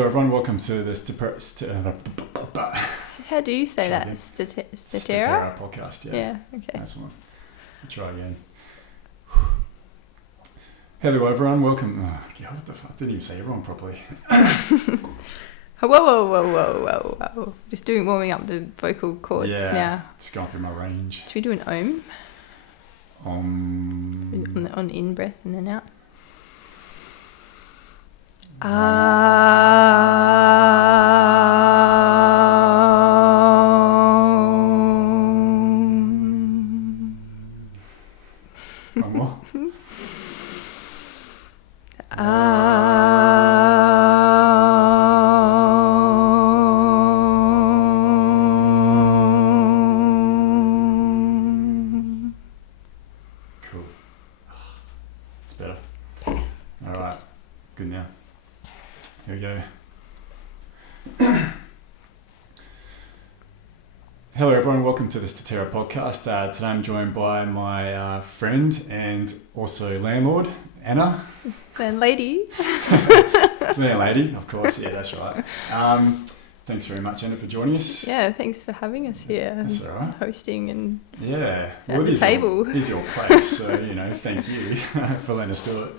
Hello everyone, welcome to the How do you say that? Statera? podcast, Yeah, okay. That's one. I'll try again. Hello everyone, welcome. Oh, God, what the fuck? I didn't even say everyone properly. Whoa. Just warming up the vocal cords now. Just going through my range. Should we do an ohm? On the in breath and then out. One more. Cool. It's better. All right. Good now. Here we go. Hello everyone, welcome to the Statera podcast. Today I'm joined by my friend and also landlord, Anna. Landlady. Landlady, of course, yeah, that's right. Thanks very much, Anna, for joining us. Yeah, thanks for having us here. That's all right. Hosting and at the table. It is your place, so, thank you for letting us do it.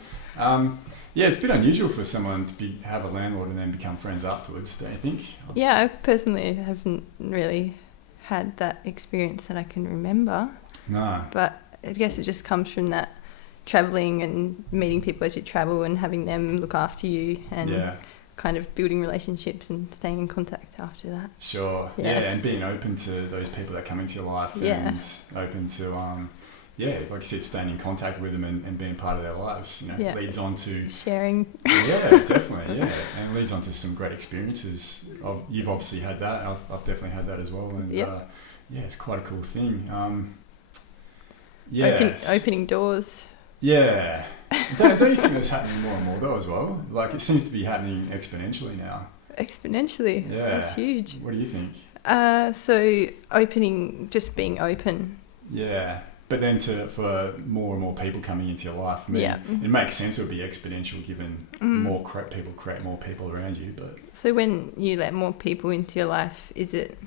It's a bit unusual for someone to have a landlord and then become friends afterwards, don't you think? Yeah, I personally haven't really had that experience that I can remember. No. But I guess it just comes from that travelling and meeting people as you travel and having them look after you and kind of building relationships and staying in contact after that. Sure. Yeah, and being open to those people that come into your life and open to, like you said, staying in contact with them and being part of their lives, leads on to... sharing. Yeah, definitely, yeah. And it leads on to some great experiences. You've obviously had that. I've definitely had that as well. And it's quite a cool thing. Opening doors. Yeah. Don't you think that's happening more and more though as well? Like it seems to be happening exponentially now. Exponentially? Yeah. That's huge. What do you think? So just being open. Yeah. But then for more and more people coming into your life, it makes sense it would be exponential given more people create more people around you. But so when you let more people into your life, is it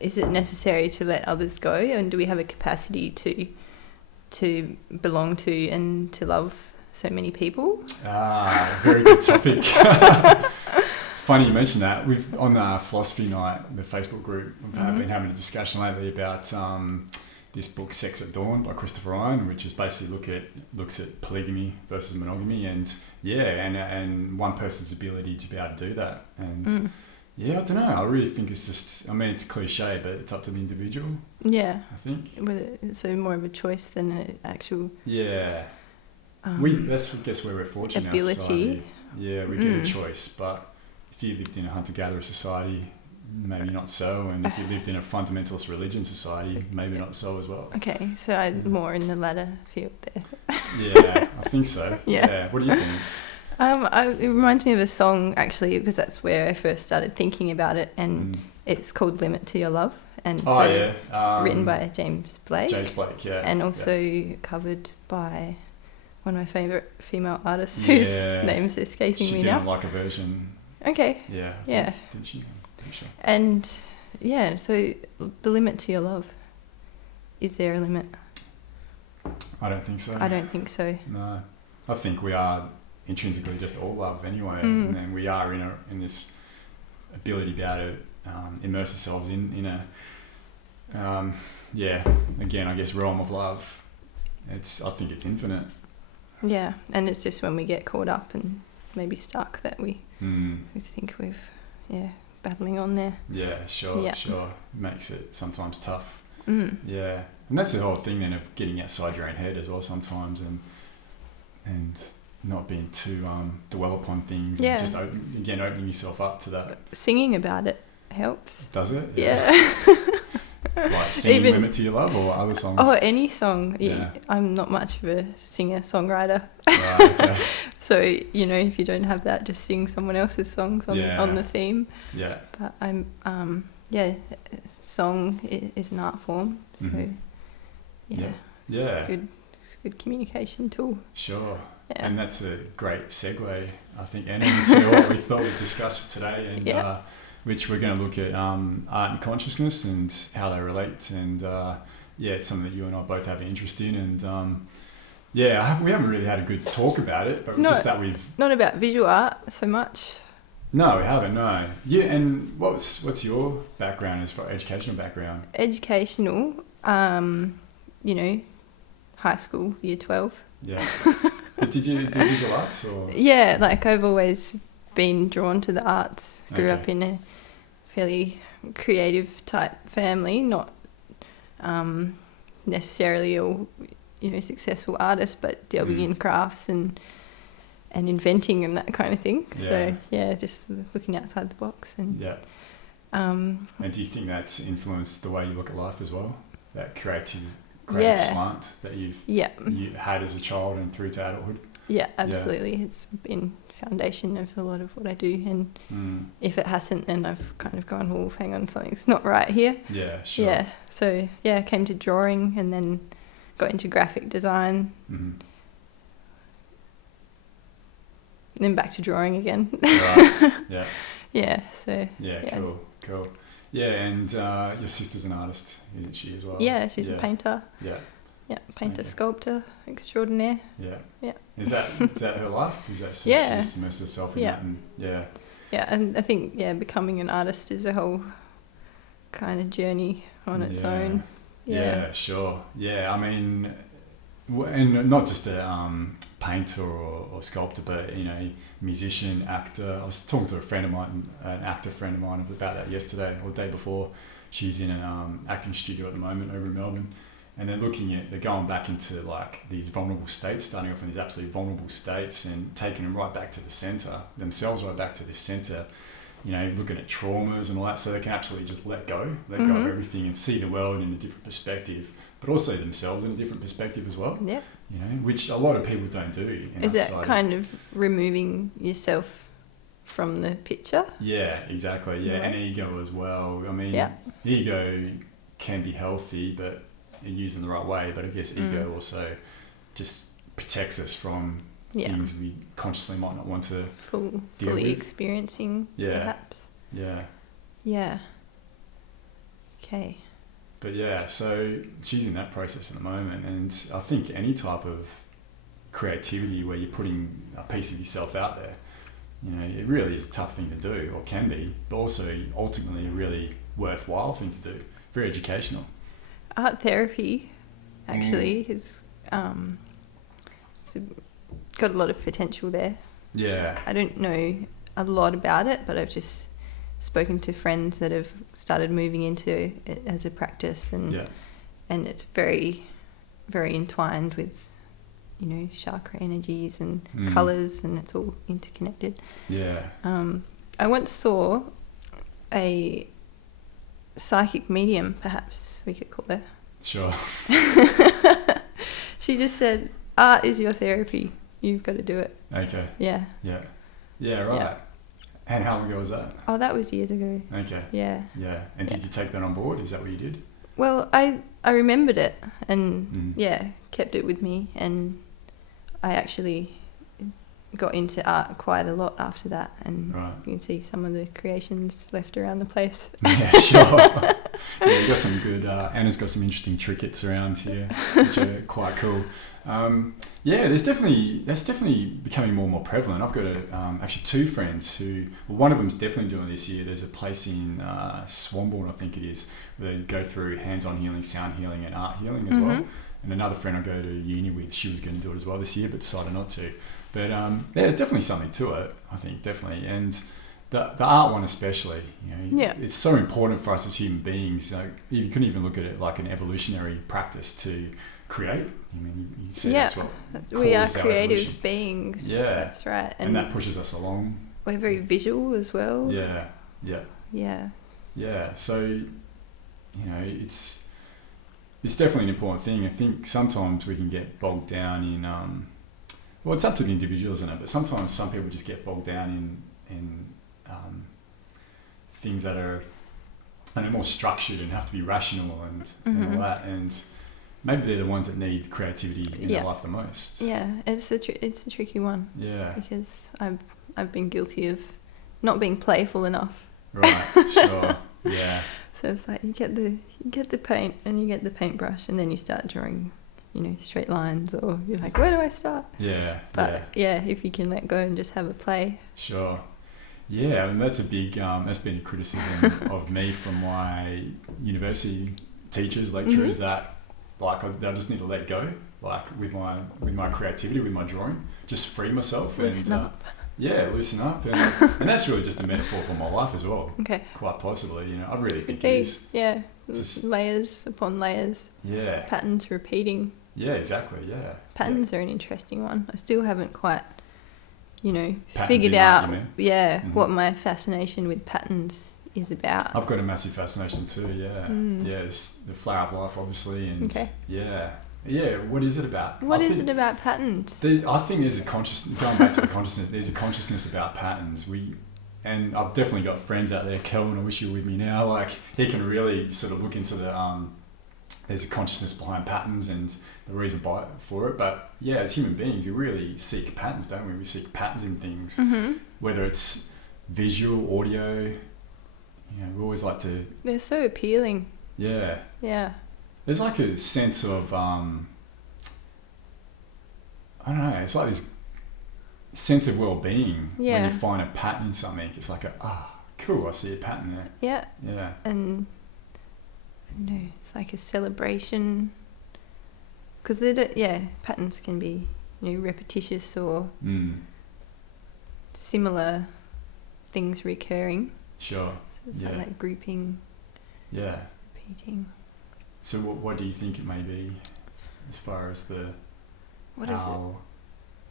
necessary to let others go, and do we have a capacity to belong to and to love so many people? Very good topic. Funny you mentioned that. We've on the philosophy night, the Facebook group, we've been having a discussion lately about this book Sex at Dawn by Christopher Ryan, which is basically looks at polygamy versus monogamy and one person's ability to be able to do that. And I don't know, I really think it's just, it's a cliche, but it's up to the individual. Yeah. I think. So more of a choice than an actual... Yeah. That's, I guess, where we're fortunate ability. In our society. Yeah, we get a choice, but if you lived in a hunter-gatherer society, maybe not so, and if you lived in a fundamentalist religion society, maybe not so as well. Okay, so I'm more in the latter field there. Yeah, I think so. Yeah. What do you think? It reminds me of a song, actually, because that's where I first started thinking about it, and it's called Limit to Your Love, and written by James Blake. James Blake, yeah. And also covered by one of my favourite female artists whose name's escaping me now. She did like a version. Okay. Yeah. Didn't she? Sure. And so the limit to your love, is there a limit? I don't think so. I don't think so. No, I think we are intrinsically just all love anyway, and we are in this ability to be able to immerse ourselves in a again, I guess, realm of love. I think it's infinite. Yeah, and it's just when we get caught up and maybe stuck that we think we've battling on there. Yeah, sure. Makes it sometimes tough. Yeah, and that's the whole thing then of getting outside your own head as well sometimes, and not being too dwell upon things and just opening yourself up to that. Singing about it helps. Does it? Yeah. Like singing Limit to Your Love or other songs? Oh, any song. Yeah. I'm not much of a singer-songwriter. Right, okay. So, if you don't have that, just sing someone else's songs on the theme. Yeah. But song is an art form. So, Yeah. It's a good communication tool. Sure. Yeah. And that's a great segue, I think, Anna, into what we thought we'd discuss today, and which we're going to look at art and consciousness and how they relate. And it's something that you and I both have an interest in. And we haven't really had a good talk about it, but just that we've... Not about visual art so much. No, we haven't, no. Yeah, and what's your background as for educational background? Educational, high school, year 12. Yeah. But did you do visual arts or? Yeah, like I've always been drawn to the arts. Grew up in a fairly creative type family, not necessarily all, successful artists, but delving in crafts and inventing and that kind of thing. Yeah. So just looking outside the box. And and do you think that's influenced the way you look at life as well? That creative slant that you had as a child and through to adulthood? Yeah, absolutely. It's been foundation of a lot of what I do, and if it hasn't, then I've kind of gone, well, hang on, something's not right here. Yeah, sure. Yeah, so I came to drawing and then got into graphic design. Then back to drawing again. Right. Yeah. Yeah. So. Yeah. Cool. Yeah, and your sister's an artist, isn't she as well? Yeah, she's a painter. Yeah. Yeah, painter, sculptor, extraordinaire. Yeah. Yeah. Is that her life? Is that so she just immerses herself in that? And, Yeah, and I think becoming an artist is a whole kind of journey on its own. Yeah, sure. Yeah, I mean, and not just a painter or sculptor, but musician, actor. I was talking to a friend of mine, an actor friend of mine, about that yesterday or the day before. She's in an acting studio at the moment over in Melbourne, and they're going back into like these vulnerable states, starting off in these absolutely vulnerable states and taking them right back to the centre themselves, right back to the centre. Looking at traumas and all that, so they can absolutely just let go of everything and see the world in a different perspective, but also themselves in a different perspective as well. Yeah. Which a lot of people don't do. Is that kind of removing yourself from the picture? Yeah, exactly. Yeah, and ego as well. I mean, ego can be healthy, but used in the right way. But I guess ego also just protects us from things we consciously might not want to deal fully with. Experiencing, perhaps. Yeah. Okay. But so she's in that process at the moment, and I think any type of creativity where you're putting a piece of yourself out there, it really is a tough thing to do, or can be, but also ultimately a really worthwhile thing to do. Very educational. Art therapy, actually, is got a lot of potential there. Yeah. I don't know a lot about it, but I've just spoken to friends that have started moving into it as a practice, and it's very, very entwined with, chakra energies and colours, and it's all interconnected. Yeah. I once saw a psychic medium, perhaps we could call her. Sure. She just said, art is your therapy. You've got to do it. Okay. Yeah. Yeah. Yeah, right. Yeah. And how long ago was that? Oh, that was years ago. Okay. Yeah. Yeah. And did you take that on board? Is that what you did? Well, I remembered it and kept it with me, and I actually got into art quite a lot after that, and you can see some of the creations left around the place. Yeah, sure. Yeah, you got some good. Anna's got some interesting trinkets around here, which are quite cool. That's definitely becoming more and more prevalent. I've got actually two friends who, one of them's definitely doing this year. There's a place in Swanbourne, I think it is, where they go through hands-on healing, sound healing, and art healing as well. And another friend I go to uni with, she was going to do it as well this year, but decided not to. But there's definitely something to it, I think, definitely. And the art one especially, it's so important for us as human beings. You couldn't even look at it like an evolutionary practice to create. I mean, you say that's what we are creative evolution. Beings. Yeah, that's right. And that pushes us along. We're very visual as well. Yeah. So, it's definitely an important thing. I think sometimes we can get bogged down in it's up to the individual, isn't it? But sometimes some people just get bogged down in things that are more structured and have to be rational and all that. And maybe they're the ones that need creativity in their life the most. Yeah, it's a tricky one. Yeah. Because I've been guilty of not being playful enough. Right. Sure. Yeah. So it's like you get the paint and you get the paintbrush and then you start drawing, straight lines, or you're like, where do I start? Yeah. But if you can let go and just have a play. Sure. Yeah, and that's a big that's been a criticism of me from my university teachers, lecturers, that like I just need to let go, like with my creativity, with my drawing, just free myself loosen up. Loosen up, and that's really just a metaphor for my life as well. Okay. Quite possibly, I really think it is. Yeah, just layers upon layers. Yeah. Patterns repeating. Yeah, exactly. Yeah. Patterns are an interesting one. I still haven't quite, Patterns figured out. What my fascination with patterns is about. I've got a massive fascination too. Yeah. Yeah. It's the flower of life, obviously, and yeah. What is it about? What is it about patterns? I think there's a going back to the consciousness. There's a consciousness about patterns. And I've definitely got friends out there. Kelvin, I wish you were with me now. Like, he can really sort of look into the there's a consciousness behind patterns and the reason for it. But yeah, as human beings, we really seek patterns, don't we? We seek patterns in things, whether it's visual, audio. We always like to. They're so appealing. Yeah. Yeah. There's like a sense of I don't know. It's like this sense of well-being when you find a pattern in something. It's like cool. I see a pattern there. Yeah. Yeah. And it's like a celebration, because patterns can be repetitious or similar things recurring. Sure. So it's like that grouping. Yeah. Repeating. So what do you think it may be, as far as our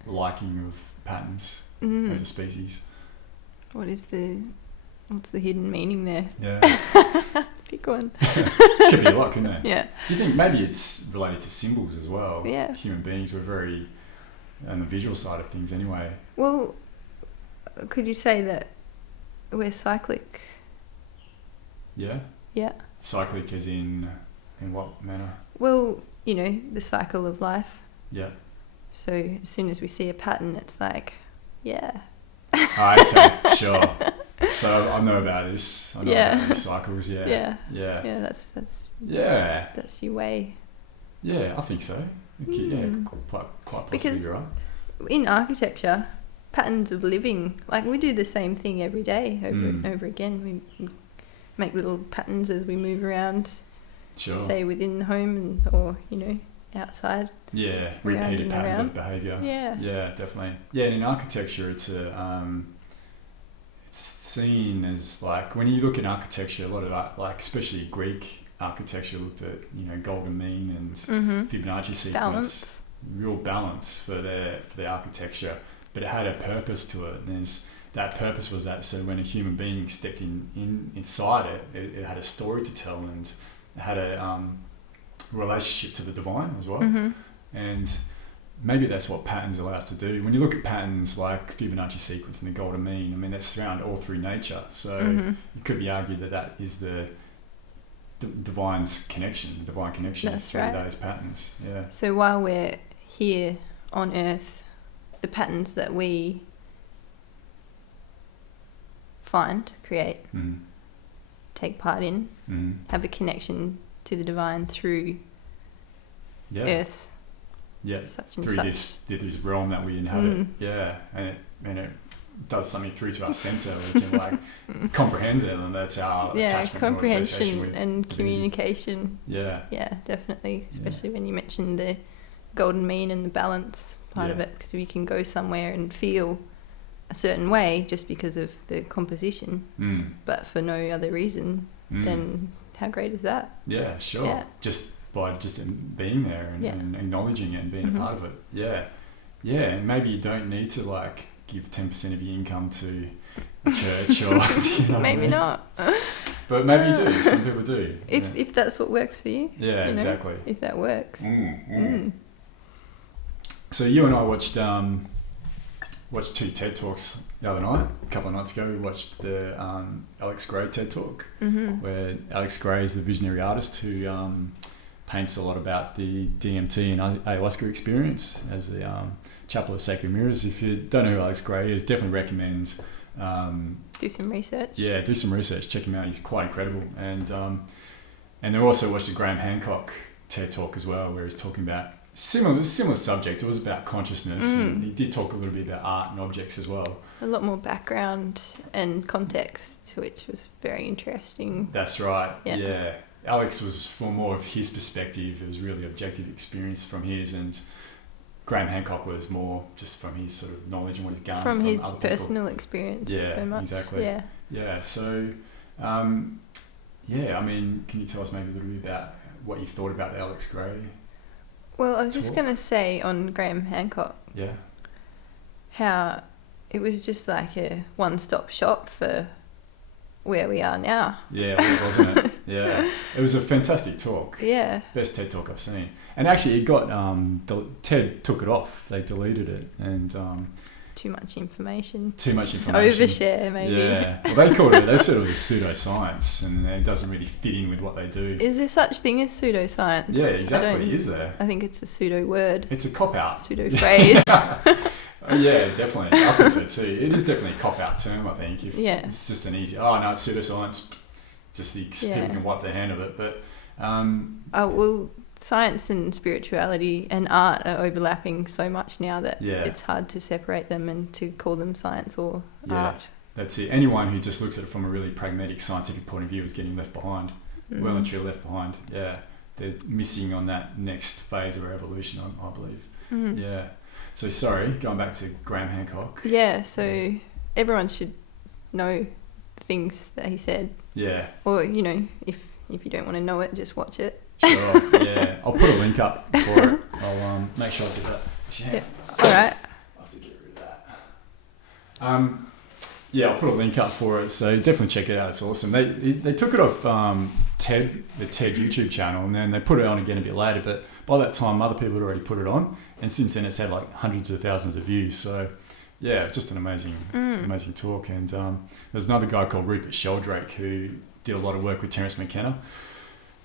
liking of patterns as a species? What's the hidden meaning there? Yeah. Pick one. Could be a lot, couldn't it? Yeah. Do you think maybe it's related to symbols as well? Yeah. Human beings, we're very on the visual side of things anyway. Well, could you say that we're cyclic? Yeah. Yeah. Cyclic as in what manner? Well, the cycle of life. Yeah. So as soon as we see a pattern, it's like, yeah. Okay, sure. So I know about this. I know about these cycles. Yeah. Yeah. Yeah. Yeah. That's. Yeah. That's your way. Yeah, I think so. Yeah, quite possibly because you're right. In architecture, patterns of living, like we do the same thing every day over and over again. We make little patterns as we move around. Sure. Say within the home or outside. Yeah, repeated patterns of behaviour. Yeah. Yeah, definitely. Yeah, and in architecture, it's seen as like, when you look at architecture, a lot of like especially Greek architecture looked at golden mean and Fibonacci sequence, balance. Real balance for their architecture, but it had a purpose to it, and that purpose was that so when a human being stepped inside it had a story to tell, and it had a relationship to the divine as well. And maybe that's what patterns allow us to do. When you look at patterns like Fibonacci sequence and the golden mean, I mean, that's found all through nature. So it could be argued that is the divine connection. That's is through those patterns. Yeah. So while we're here on Earth, the patterns that we find, create, take part in, have a connection to the divine through Earth. Yeah, such and through such. this realm that we inhabit. Yeah, and it does something through to our centre. We can like comprehend it, and that's our attachment comprehension or with and communication. Yeah, definitely. Especially when you mentioned the golden mean and the balance part of it, because we can go somewhere and feel a certain way just because of the composition, but for no other reason. Then how great is that? Yeah, sure. Yeah. Just by being there and acknowledging it and being a part of it. Yeah. Yeah, and maybe you don't need to like give 10% of your income to a church or maybe not. But maybe you do. Some people do. If that's what works for you. Yeah, exactly. If that works. So you and I watched 2 TED Talks the other night. A couple of nights ago, we watched the Alex Gray TED Talk, where Alex Gray is the visionary artist who paints a lot about the DMT and ayahuasca experience as the Chapel of Sacred Mirrors. If you don't know who Alex Gray is, definitely recommend. Do some research. Yeah, do some research. Check him out. He's quite incredible. And I also watched a Graham Hancock TED Talk as well, where he's talking about similar subject. It was about consciousness. And he did talk a little bit about art and objects as well. A lot more background and context, which was very interesting. That's right. Yeah. Alex was from more of his perspective. It was really objective experience from his, and Graham Hancock was more just from his sort of knowledge and what he's gained from his other personal experience. Yeah, so much. Exactly. Yeah. So, I mean, can you tell us maybe a little bit about what you thought about the Alex Gray? Well, I was just going to say on Graham Hancock. Yeah. How it was just like a one-stop shop for where we are now. Yeah, it was, wasn't it? Yeah. It was a fantastic talk. Yeah. Best TED Talk I've seen. And actually it got, TED took it off. They deleted it and... Too much information. Overshare, maybe. Yeah. Well, they said it was a pseudoscience and it doesn't really fit in with what they do. Is there such thing as pseudoscience? Yeah, exactly. Is there? I think it's a pseudo word. It's a cop-out. Pseudo phrase. Yeah, definitely. I think so too. It is definitely a cop-out term, I think. It's just an easy, it's pseudoscience. Just people can wipe their hand of it. But science and spirituality and art are overlapping so much now that it's hard to separate them and to call them science or art. That's it. Anyone who just looks at it from a really pragmatic scientific point of view is getting left behind. Well and truly left behind. Yeah. They're missing on that next phase of our evolution, I believe. Yeah. So going back to Graham Hancock. Yeah, so everyone should know things that he said. Yeah. Or, if you don't want to know it, just watch it. Sure, yeah. I'll put a link up for it. I'll make sure I do that. Yeah. All right. I'll have to get rid of that. I'll put a link up for it, so definitely check it out. It's awesome. They took it off the TED YouTube channel, and then they put it on again a bit later, but by that time other people had already put it on, and since then it's had like hundreds of thousands of views. So yeah, it's just an amazing talk. And there's another guy called Rupert Sheldrake who did a lot of work with Terence McKenna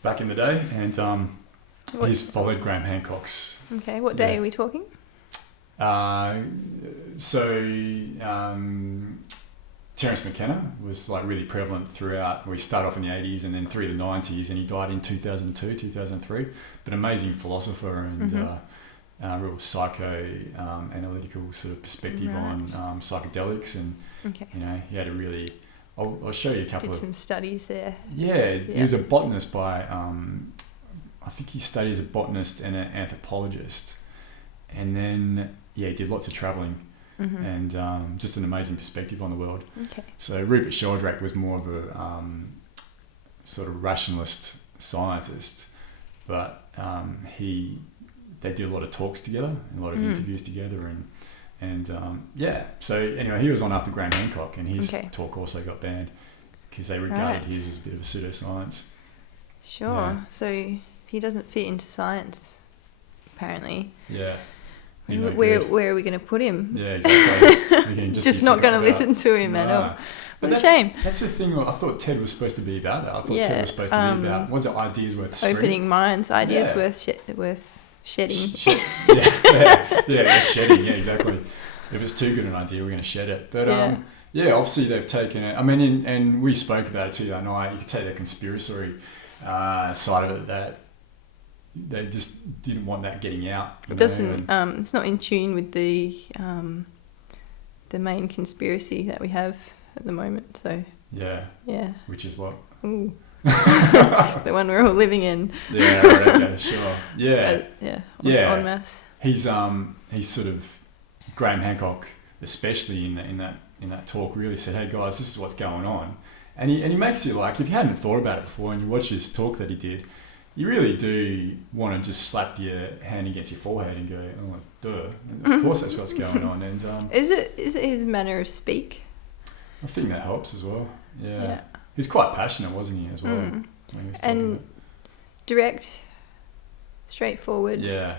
back in the day, and he's followed Graham Hancock's. Okay, what day are we talking? Terence McKenna was like really prevalent throughout. We started off in the 80s and then through the 90s, and he died in 2002, 2003. But amazing philosopher and real psycho-analytical sort of perspective on psychedelics, and he had a really. I'll show you a couple Did some studies there. Yeah, he was a botanist by. I think he studied as a botanist and an anthropologist, and then he did lots of travelling. And just an amazing perspective on the world. Okay. So Rupert Sheldrake was more of a sort of rationalist scientist, but they did a lot of talks together and a lot of interviews together, and so anyway, he was on after Graham Hancock, and his talk also got banned because they regarded his as a bit of a pseudoscience. Sure. Yeah. So he doesn't fit into science, apparently. Yeah. Where are we going to put him? Yeah, exactly. Just not going to listen to him at all. But what a shame. That's the thing. I thought TED was supposed to be about that. I thought TED was supposed to be about, what's it, ideas worth spreading? Opening minds, ideas worth shedding. Shedding, yeah, exactly. If it's too good an idea, we're going to shed it. But obviously they've taken it. I mean, and we spoke about it too that night. You could take the conspiracy side of it, that they just didn't want that getting out. It doesn't. It's not in tune with the main conspiracy that we have at the moment. So yeah. Which is what? Ooh. The one we're all living in. Yeah. Right, okay. Sure. Yeah. En masse. He's sort of Graham Hancock, especially in that talk, really said, "Hey guys, this is what's going on," and he makes it like, if you hadn't thought about it before and you watch his talk that he did, you really do want to just slap your hand against your forehead and go, "Oh, duh! Of course, that's what's going on." And is it his manner of speak? I think that helps as well. Yeah. He's quite passionate, wasn't he, as well? When he was talking about. Direct, straightforward. Yeah.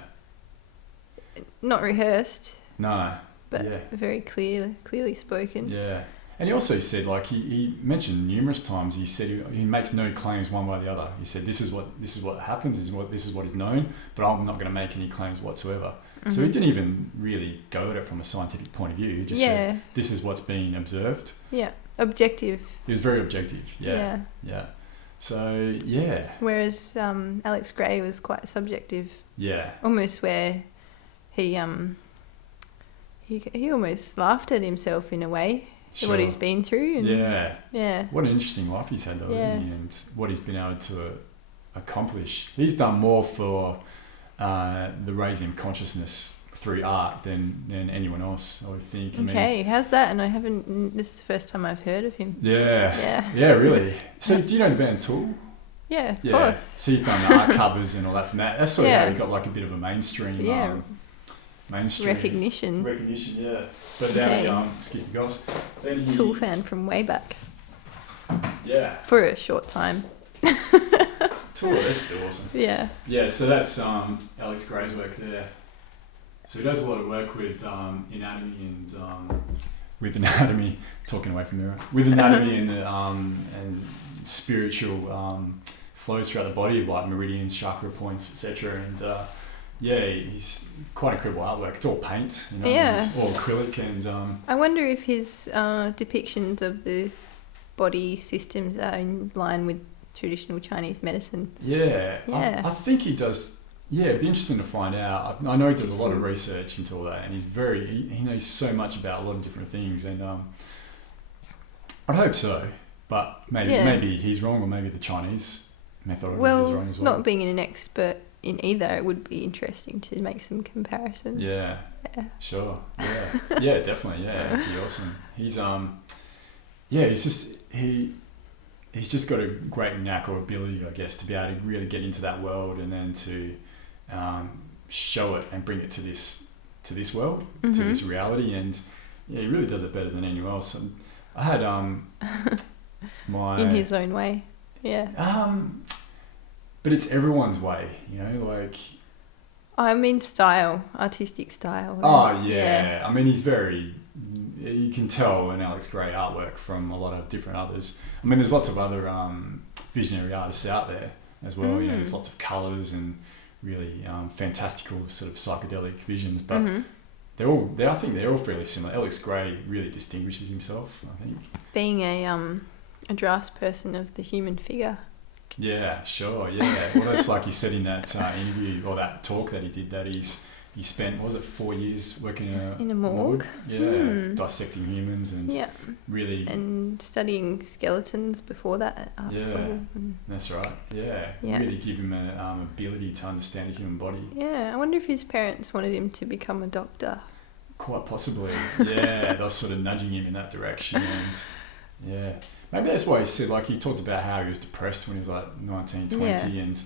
Not rehearsed. No. But very clearly spoken. Yeah. And he also said, like, he mentioned numerous times, he said he makes no claims one way or the other. He said, this is what happens, this is what is known, but I'm not going to make any claims whatsoever. Mm-hmm. So he didn't even really go at it from a scientific point of view. He just said, this is what's being observed. Yeah, objective. He was very objective, yeah. So, yeah. Whereas Alex Gray was quite subjective. Yeah. Almost where he almost laughed at himself in a way. Sure. What he's been through. And yeah. What an interesting life he's had, though, isn't he? And what he's been able to accomplish. He's done more for the raising of consciousness through art than anyone else, I would think. Okay, how's that? And I haven't. This is the first time I've heard of him. Yeah, really. So, do you know the band Tool? Yeah, of course. So he's done the art covers and all that from that. That's sort of how he got like a bit of a mainstream. Recognition, yeah. But then, excuse me, guys. Then Tool fan from way back. Yeah. For a short time. Tool, that's still awesome. Yeah. Yeah, so that's Alex Gray's work there. So he does a lot of work with anatomy and talking away from there, with anatomy and spiritual flows throughout the body, like meridians, chakra points, etc. And he's quite incredible artwork. It's all paint, it's all acrylic, and I wonder if his depictions of the body systems are in line with traditional Chinese medicine. I think he does. It'd be interesting to find out. I know he does a lot of research into all that, and he knows so much about a lot of different things, and I'd hope so, but maybe he's wrong, or maybe the Chinese methodology is wrong as well. Not being an expert in either, it would be interesting to make some comparisons. Yeah. Sure. Yeah, definitely. Yeah, it'd be awesome. He's just got a great knack or ability, I guess, to be able to really get into that world and then to show it and bring it to this world, to this reality, and he really does it better than anyone else. And I had in his own way, but it's everyone's way, like. I mean, artistic style. I mean, he's very. You can tell an Alex Gray artwork from a lot of different others. I mean, there's lots of other visionary artists out there as well. There's lots of colours and really fantastical sort of psychedelic visions, but I think they're all fairly similar. Alex Gray really distinguishes himself, I think. Being a draftsperson of the human figure. Yeah, sure. Yeah. Well, that's like he said in that interview or that talk that he did, that he spent, 4 years working in a morgue? Dissecting humans and really... And studying skeletons before that at art school. That's right. Yeah. Really give him an ability to understand the human body. Yeah. I wonder if his parents wanted him to become a doctor. Quite possibly. Yeah. They were sort of nudging him in that direction, and maybe that's why he said, like, he talked about how he was depressed when he was like 19, 20, and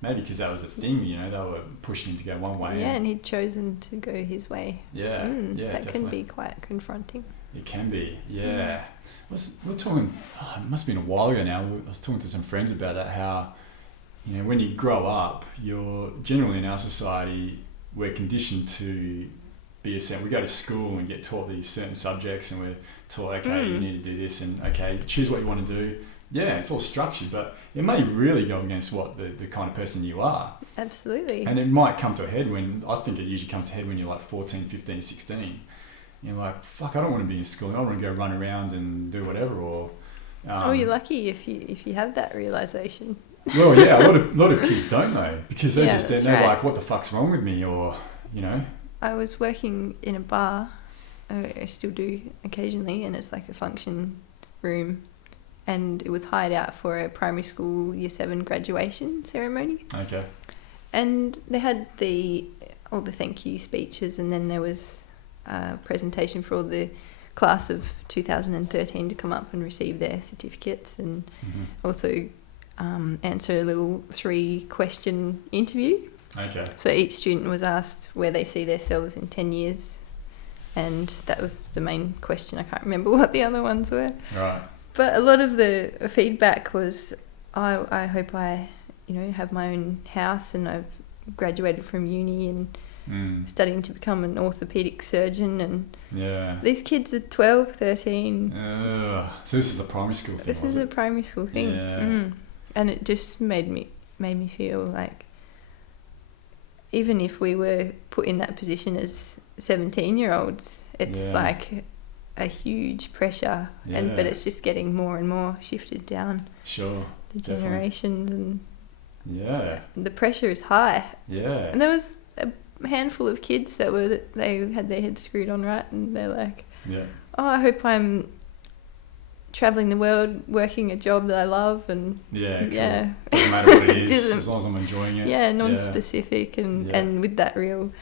maybe because that was a thing, they were pushing him to go one way. Yeah, and he'd chosen to go his way. That definitely. Can be quite confronting. It can be, yeah. We're talking, it must have been a while ago now, I was talking to some friends about that, how, when you grow up, you're generally in our society, we're conditioned to be a certain, we go to school and get taught these certain subjects, and we're taught, okay, you need to do this, and okay, choose what you want to do. Yeah, it's all structured, but it may really go against what the kind of person you are. Absolutely. And it might come to a head I think it usually comes to a head when you're like 14, 15, 16. You're like, fuck, I don't want to be in school. I want to go run around and do whatever. Or you're lucky if you have that realization. Well, yeah, a lot of kids don't know, because they're they're like, what the fuck's wrong with me? Or, I was working in a bar, I still do occasionally, and it's like a function room, and it was hired out for a primary school Year 7 graduation ceremony. Okay. And they had all the thank you speeches, and then there was a presentation for all the class of 2013 to come up and receive their certificates, and also answer a little 3-question interview. Okay. So each student was asked where they see themselves in 10 years, and that was the main question. I can't remember what the other ones were. Right. But a lot of the feedback was, I hope I, have my own house, and I've graduated from uni, and studying to become an orthopedic surgeon, and Yeah. these kids are 12, 13. So this is a primary school thing. This is a primary school thing. Yeah. And it just made me feel like even if we were put in that position as 17-year-olds, it's like a huge pressure, but it's just getting more and more shifted down. Sure. The generations, and yeah, the pressure is high. Yeah. And there was a handful of kids that they had their heads screwed on right, and they're like, oh, I hope I'm traveling the world working a job that I love, and cool. Doesn't matter what it is, as long as I'm enjoying it. Non-specific, and with that real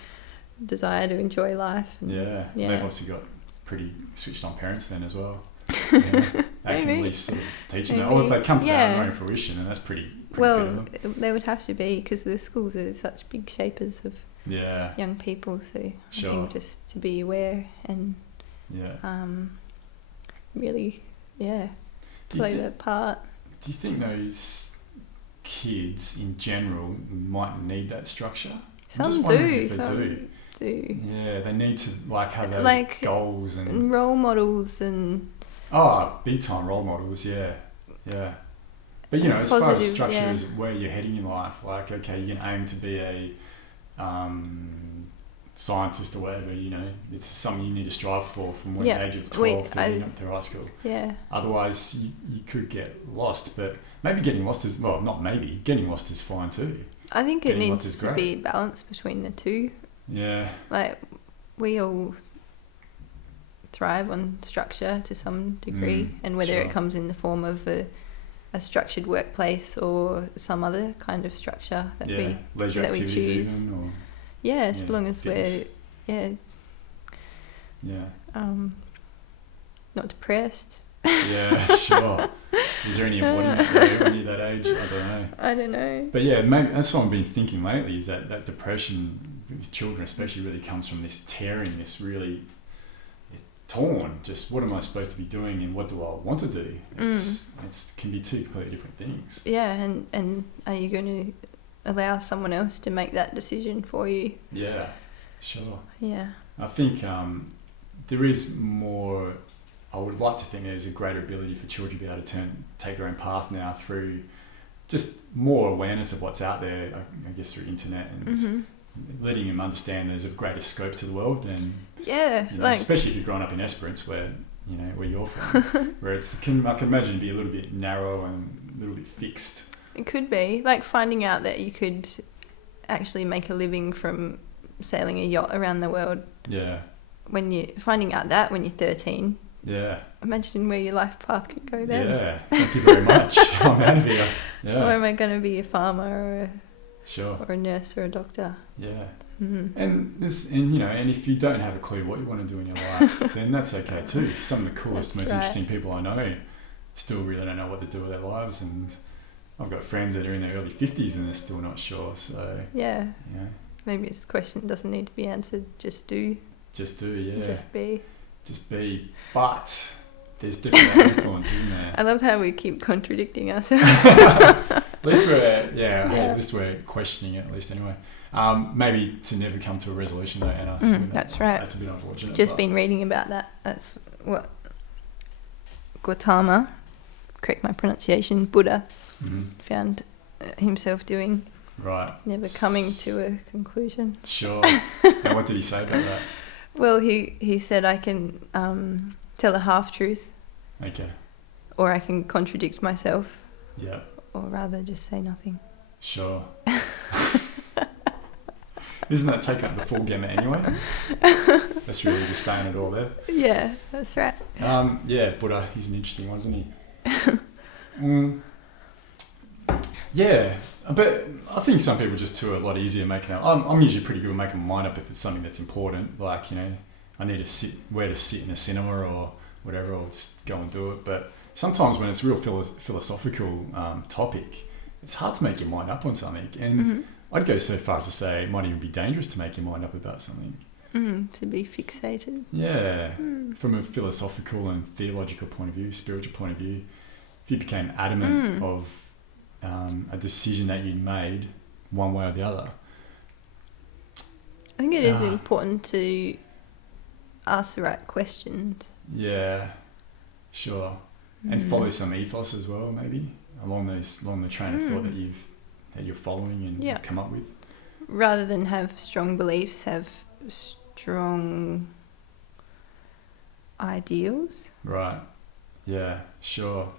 desire to enjoy life. And they've obviously got pretty switched on parents then as well. They can at least sort of teach them that. Or if they come to their own fruition, and that's pretty good of them. They would have to be, because the schools are such big shapers of young people, so I think just to be aware and really play that part. Do you think those kids in general might need that structure? Some do. Yeah, they need to have those goals and role models and big time role models. Yeah. But as far as structure is where you're heading in life, okay, you can aim to be a scientist or whatever. It's something you need to strive for from the age of 12, 13 up through high school. Yeah. Otherwise, you could get lost. But maybe getting lost is getting lost is fine too. I think it needs to be balanced between the two. Yeah. We all thrive on structure to some degree, and whether it comes in the form of a structured workplace or some other kind of structure that we choose. Even, or, as long as fitness. we're not depressed. Yeah, sure. Is there any avoiding that when you're that age? I don't know. But maybe that's what I've been thinking lately, is that depression with children especially really comes from this tearing, this really torn, just what am I supposed to be doing and what do I want to do? It can be two completely different things. Yeah, and are you going to allow someone else to make that decision for you? Yeah, sure. Yeah. I think there is more... I would like to think there's a greater ability for children to be able to take their own path now through just more awareness of what's out there, I guess through internet and letting them understand there's a greater scope to the world than especially if you're growing up in Esperance where you're from, where I can imagine be a little bit narrow and a little bit fixed. It could be finding out that you could actually make a living from sailing a yacht around the world. Yeah. Finding out that when you're 13. Yeah. Imagine where your life path could go then. Yeah. Thank you very much. I'm out of here. Yeah. Or am I going to be a farmer or a nurse or a doctor? Yeah. Mm-hmm. And if you don't have a clue what you want to do in your life, then that's okay too. Some of the coolest, most interesting people I know still really don't know what to do with their lives, and I've got friends that are in their early 50s and they're still not sure. So maybe it's the question doesn't need to be answered. Just do. Just do. Yeah. Just be. But there's different influences, isn't there? I love how we keep contradicting ourselves. At least at least we're questioning it, at least anyway. Maybe to never come to a resolution though, Anna. That's right. That's a bit unfortunate. Just been reading about that. That's what Gautama, correct my pronunciation, Buddha, found himself doing. Right. Never coming to a conclusion. Sure. Now, what did he say about that? Well, he said I can tell a half-truth. Okay. Or I can contradict myself. Yeah. Or rather just say nothing. Sure. Isn't that taking up the full gamut anyway? That's really just saying it all there. Yeah, that's right. Buddha, he's an interesting one, isn't he? Yeah, but I think some people just too are a lot easier making up. I'm usually pretty good at making my mind up if it's something that's important, I need to where to sit in a cinema or whatever, or just go and do it. But sometimes when it's a real philosophical topic, it's hard to make your mind up on something. And I'd go so far as to say it might even be dangerous to make your mind up about something. To be fixated. Yeah, from a philosophical and theological point of view, spiritual point of view, if you became adamant of a decision that you made one way or the other. think it is important to ask the right questions. Yeah, sure. And follow some ethos as well, maybe along the train of thought that you're following and you've come up with. Rather than have strong beliefs, have strong ideals. Right. Yeah, sure.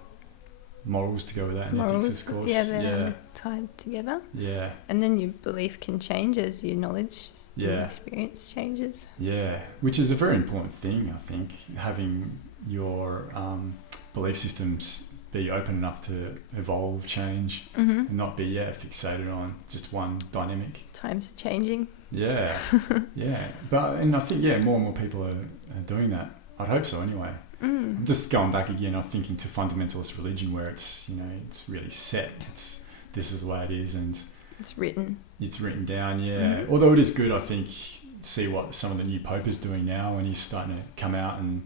Morals to go with that and Morals, ethics, of course. Yeah, they're tied together. Yeah. And then your belief can change as your knowledge and your experience changes. Yeah, which is a very important thing, I think, having your belief systems be open enough to evolve, change, and not be fixated on just one dynamic. Times are changing. Yeah, yeah. And I think more and more people are doing that. I'd hope so anyway. I'm just going back again, I'm thinking to fundamentalist religion where it's, it's really set. This is the way it is and it's written down, yeah. Although it is good, I think, see what some of the new Pope is doing now when he's starting to come out and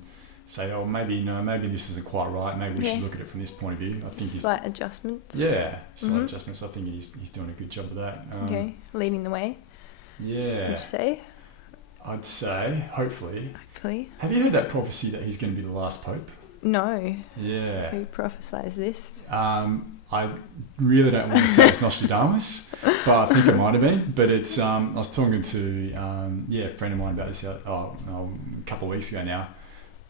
say, oh, maybe this isn't quite right. Maybe we should look at it from this point of view. I think slight adjustments. Yeah, slight adjustments. I think he's doing a good job of that. Leading the way. Yeah. Would you say? I'd say, hopefully. Hopefully. Have you heard that prophecy that he's going to be the last Pope? No. Yeah. Who prophesies this? I really don't want to say it's Nostradamus, but I think it might have been. But it's I was talking to a friend of mine about this a couple of weeks ago now,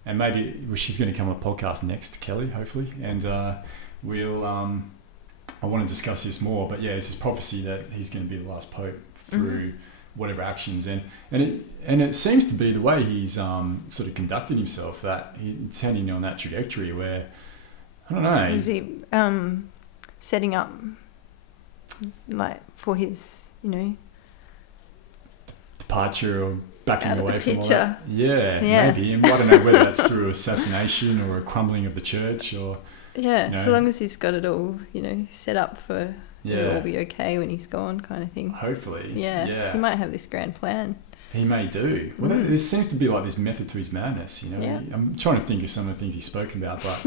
and maybe she's going to come on a podcast next, Kelly, hopefully, and we'll I want to discuss this more. But it's this prophecy that he's going to be the last Pope through whatever actions, and it seems to be the way he's sort of conducted himself that he's heading on that trajectory where I don't know. Is he setting up like for his departure or backing out of away the from picture? all that? Yeah, maybe. And I don't know whether that's through assassination or a crumbling of the church or so long as he's got it all set up for it'll all be okay when he's gone, kind of thing. Hopefully. Yeah. He might have this grand plan. He may do. Well, there seems to be like this method to his madness, I'm trying to think of some of the things he's spoken about, but,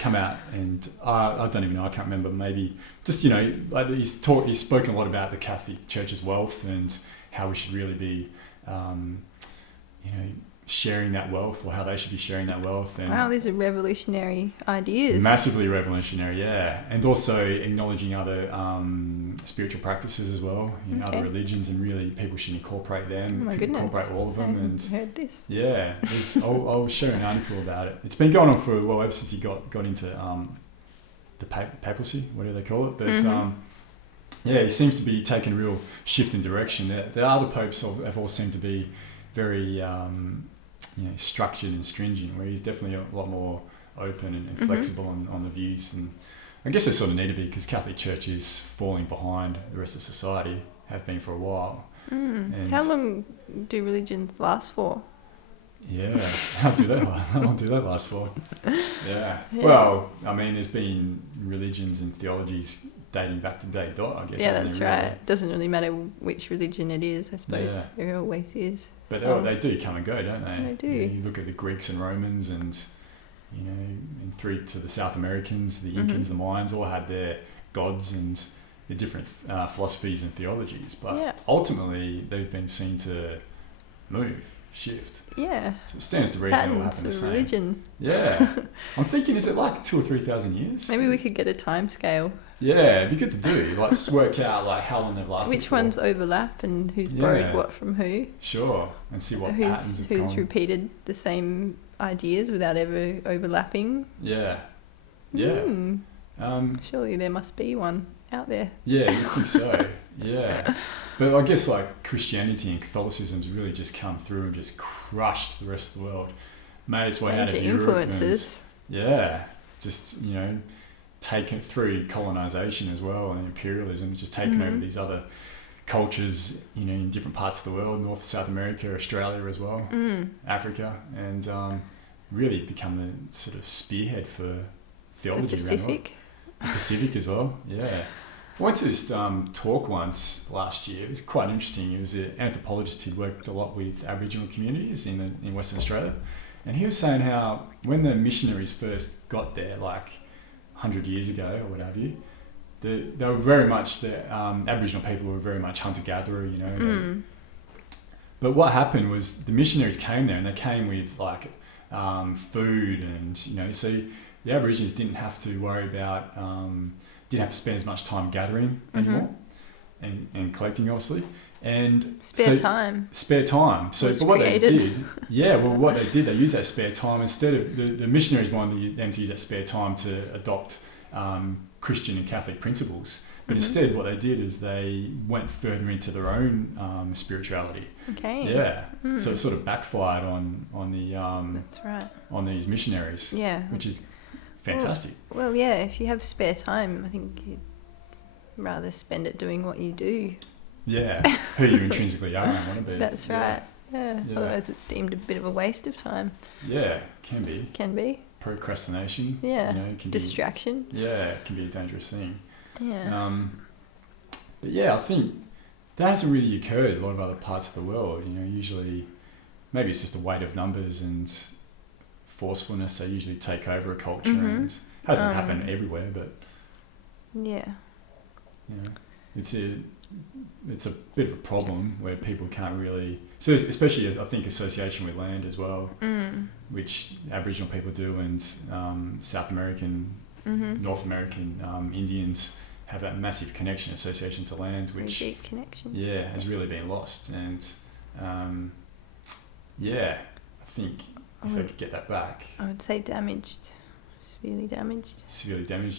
come out and I don't even know, I can't remember, maybe just, like he's spoken a lot about the Catholic Church's wealth and how we should really be, sharing that wealth or how they should be sharing that wealth. And wow, these are revolutionary ideas. Massively revolutionary, yeah. And also acknowledging other spiritual practices as well, other religions, and really people should incorporate them, oh my goodness. incorporate all of them. I haven't heard this. Yeah, I'll show you an article about it. It's been going on for, ever since he got into the papacy, whatever they call it. But he seems to be taking a real shift in direction. The other popes have all seemed to be very structured and stringent, where he's definitely a lot more open and flexible on the views. And I guess they sort of need to be, because Catholic Church is falling behind the rest of society, have been for a while. And how long do religions last for? Yeah, how long do they last for? Yeah. Well, I mean, there's been religions and theologies dating back to day dot, I guess. Yeah, that's right. It doesn't really matter which religion it is, I suppose. Yeah. There always is. But they do come and go, don't they? They do. You look at the Greeks and Romans and, and through to the South Americans, the Incans, the Mayans, all had their gods and their different philosophies and theologies. But ultimately, they've been seen to move, shift. Yeah. So it stands to reason it will happen the same. Religion. Yeah. I'm thinking, is it like 2,000 or 3,000 years? Maybe we could get a time scale. Yeah, it'd be good to do. Like, just work out like how long they've lasted. Which ones overlap and who's borrowed what from who. Sure, and see what patterns have who's repeated the same ideas without ever overlapping. Yeah. Surely there must be one out there. Yeah, you think so. Yeah. But I guess like Christianity and Catholicism's really just come through and just crushed the rest of the world. Made its way out of Europe. Influences. And, just, taken through colonization as well, and imperialism, just taken over these other cultures, in different parts of the world, North, South America, Australia as well, Africa, and really become the sort of spearhead for theology around the world. The Pacific as well, yeah. I went to this talk once last year. It was quite interesting. It was an anthropologist who'd worked a lot with Aboriginal communities in Western Australia, and he was saying how when the missionaries first got there, like 100 years ago or what have you, they were very much, the Aboriginal people were very much hunter-gatherer, But what happened was the missionaries came there, and they came with like food, and so the Aborigines didn't have to worry about, didn't have to spend as much time gathering anymore and collecting, obviously. And spare time. So, but what they did, what they did, they used that spare time instead of the missionaries wanted them to use that spare time to adopt Christian and Catholic principles. But instead, what they did is they went further into their own spirituality. Okay. Yeah. So it sort of backfired on the that's right. on these missionaries. Yeah. Which is fantastic. Well, yeah. If you have spare time, I think you'd rather spend it doing what you do. Yeah. Who you intrinsically are and want to be. That's right. Yeah. Otherwise, it's deemed a bit of a waste of time. Yeah. Can be. Procrastination. Yeah. Can distraction. It can be a dangerous thing. Yeah. But yeah, I think that hasn't really occurred in a lot of other parts of the world. Usually, maybe it's just a weight of numbers and forcefulness. They usually take over a culture, and it hasn't happened everywhere, but it's a bit of a problem where people can't really. So especially, I think, association with land as well, which Aboriginal people do, and South American, North American Indians have that massive connection, association to land, which deep connection. Yeah, has really been lost, and I think if they could get that back, I would say damaged, severely damaged.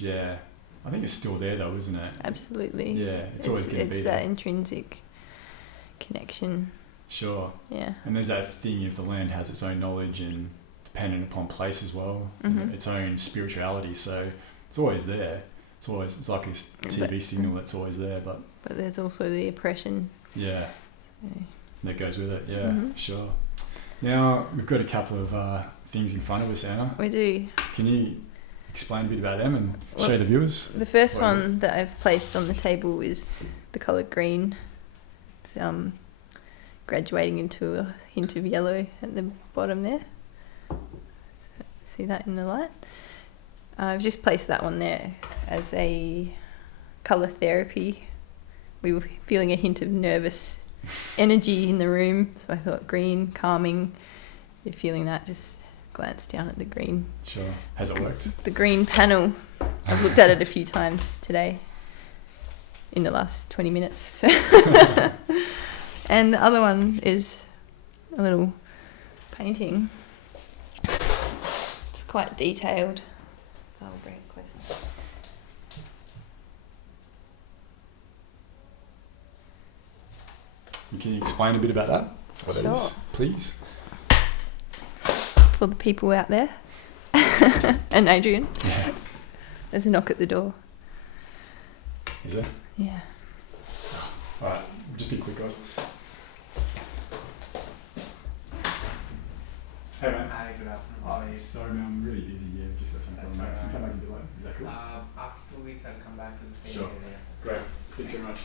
Yeah. I think it's still there though, isn't it? Absolutely. Yeah, it's always going to be there. It's that intrinsic connection. Sure. Yeah. And there's that thing if the land has its own knowledge and dependent upon place as well, its own spirituality. So it's always there. It's like a TV signal that's always there, but there's also the oppression. Yeah. That goes with it. Yeah, sure. Now we've got a couple of things in front of us, Anna. We do. Can you explain a bit about them and show the viewers? The first one that I've placed on the table is the colour green. It's graduating into a hint of yellow at the bottom there. See that in the light? I've just placed that one there as a colour therapy. We were feeling a hint of nervous energy in the room, so I thought green, calming. If you're feeling that, just glance down at the green. Sure. Has it worked? The green panel. I've looked at it a few times today in the last 20 minutes. And the other one is a little painting. It's quite detailed. So I'll bring it closer. Can you explain a bit about that? What it is, please? For the people out there. And Adrian. Yeah. There's a knock at the door. Is there? Yeah. Alright, just be quick, guys. Hey man. Hi, good afternoon. Oh, sorry man, I'm really busy. Yeah, just got something on. Can you come back a bit later? Is that cool? After 2 weeks, I'll come back to the same Sure. area. Great. Thanks so much.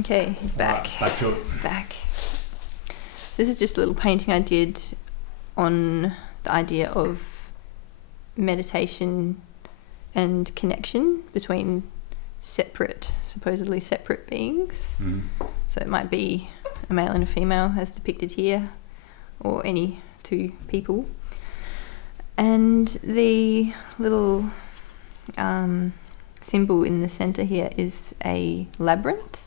Okay, he's back. Right, back to it. Back. This is just a little painting I did on the idea of meditation and connection between supposedly separate beings. So it might be a male and a female as depicted here, or any two people. And the little symbol in the centre here is a labyrinth.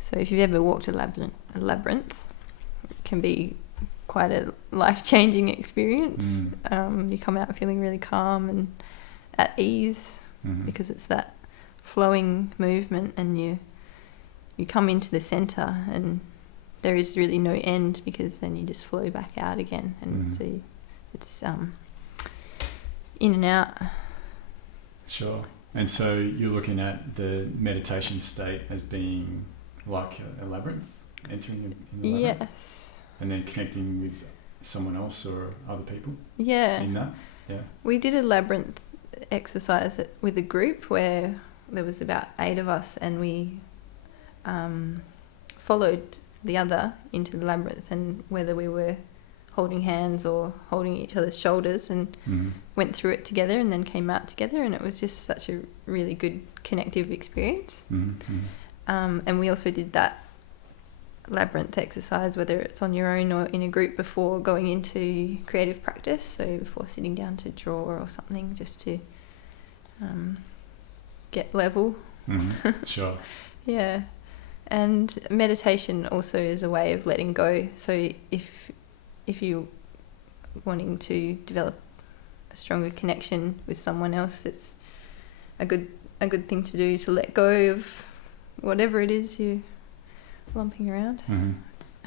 So if you've ever walked a labyrinth, it can be quite a life-changing experience. You come out feeling really calm and at ease because it's that flowing movement, and you come into the centre and there is really no end, because then you just flow back out again, and so it's in and out. Sure. And so you're looking at the meditation state as being like a labyrinth, entering in the labyrinth? Yes. And then connecting with someone else or other people? Yeah. In that? Yeah. We did a labyrinth exercise with a group where there was about 8 of us, and we followed the other into the labyrinth, and whether we were holding hands or holding each other's shoulders, and went through it together and then came out together, and it was just such a really good connective experience. And we also did that labyrinth exercise, whether it's on your own or in a group, before going into creative practice. So before sitting down to draw or something, just to get level. Mm-hmm. Sure. Yeah. And meditation also is a way of letting go. So if you're wanting to develop a stronger connection with someone else, it's a good thing to do, to let go of whatever it is you're lumping around. Mm-hmm.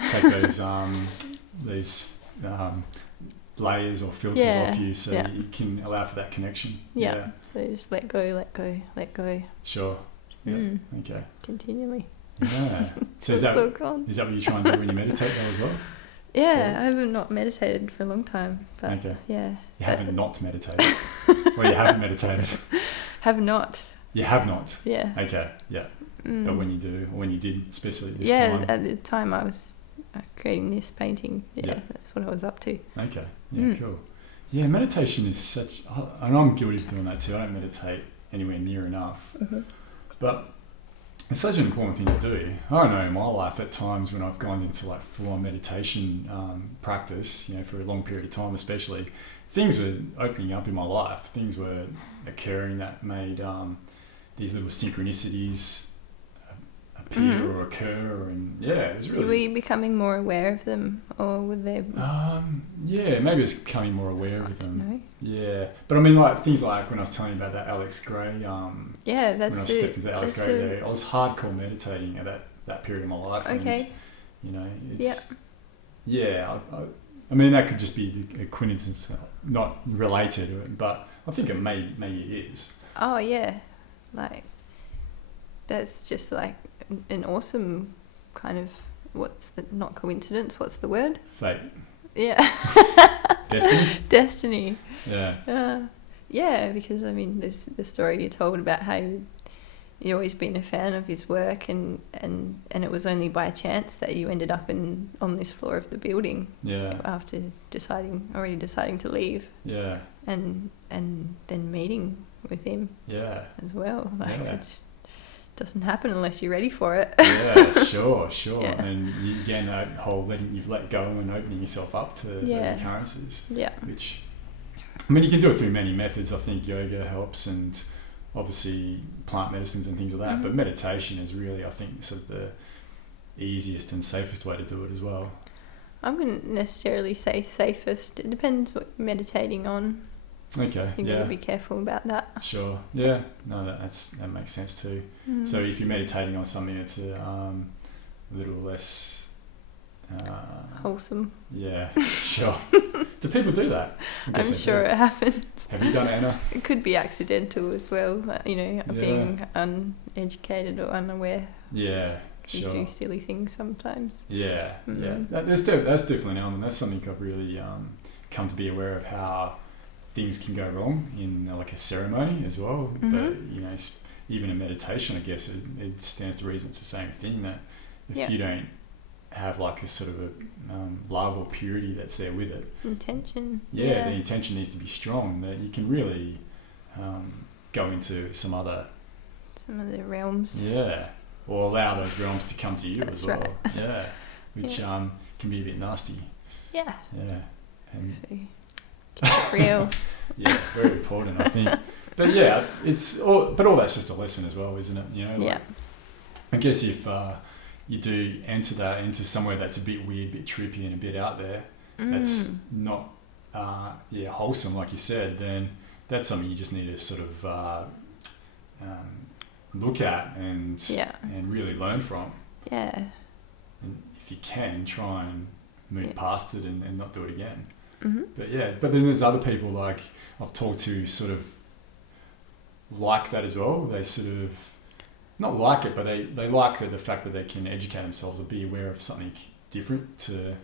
Take those layers or filters off you, so you can allow for that connection. Yeah. So just let go. Sure. Yeah. Okay. Continually. Yeah. So is that what you try and do when you meditate though as well? Yeah, I haven't not meditated for a long time, but okay. Yeah. You haven't not meditated? Or you haven't meditated? Have not. You have not? Yeah. Okay, yeah. But when you do, or when you did, especially this time? Yeah, at the time I was creating this painting. Yeah, that's what I was up to. Okay, yeah, cool. Yeah, meditation is such... And I'm guilty of doing that too. I don't meditate anywhere near enough. Mm-hmm. But it's such an important thing to do. I know in my life at times when I've gone into like full-on meditation practice, for a long period of time especially, things were opening up in my life. Things were occurring that made these little synchronicities appear or occur, and it was really... Were you becoming more aware of them, or were they... maybe it's becoming more aware of them. Know. Yeah, but I mean, like things like when I was telling you about that Alex Gray, that's when I stepped into Alex Gray there, I was hardcore meditating at that period of my life. Okay. And, it's... Yeah, I mean, that could just be a coincidence, not related, but I think it maybe is. Oh, yeah. Like, that's just like an awesome kind of, not coincidence, what's the word? Fate. Yeah. Destiny. Yeah. Yeah, because I mean, there's the story you told about how you've always been a fan of his work, and it was only by chance that you ended up on this floor of the building. Yeah. After already deciding to leave. Yeah. And then meeting with him. Yeah. As well. It just doesn't happen unless you're ready for it. Yeah, sure. Yeah. And again, that whole you've let go and opening yourself up to those occurrences. Yeah. Which, I mean, you can do it through many methods. I think yoga helps, and obviously plant medicines and things like that. Mm-hmm. But meditation is really, I think, sort of the easiest and safest way to do it as well. I wouldn't necessarily say safest. It depends what you're meditating on. Okay. You've got to be careful about that. Sure. Yeah. No, that makes sense too. Mm. So if you're meditating on something that's a little less wholesome. Yeah. Sure. Do people do that? I'm sure it happens. Have you done it, Anna? It could be accidental as well. Being uneducated or unaware. Yeah. Sure. You do silly things sometimes. Yeah. Mm-hmm. Yeah. That's definitely an element. That's something I've really come to be aware of, how things can go wrong in like a ceremony as well. Mm-hmm. But even in meditation, I guess it stands to reason it's the same thing, that if you don't have like a sort of a love or purity that's there with it, intention. The intention needs to be strong, that you can really go into some other realms. Yeah, or allow those realms to come to you as well. Right. Yeah, which can be a bit nasty. Yeah. Yeah. And keep it real. Yeah, very important, I think. But yeah, but all that's just a lesson as well, isn't it? I guess if you do enter that into somewhere that's a bit weird, a bit trippy, and a bit out there, that's not wholesome, like you said, then that's something you just need to sort of look at and really learn from. Yeah. And if you can, try and move past it and not do it again. Mm-hmm. But then there's other people like I've talked to sort of like that as well. They sort of not like it, but they like the fact that they can educate themselves or be aware of something different to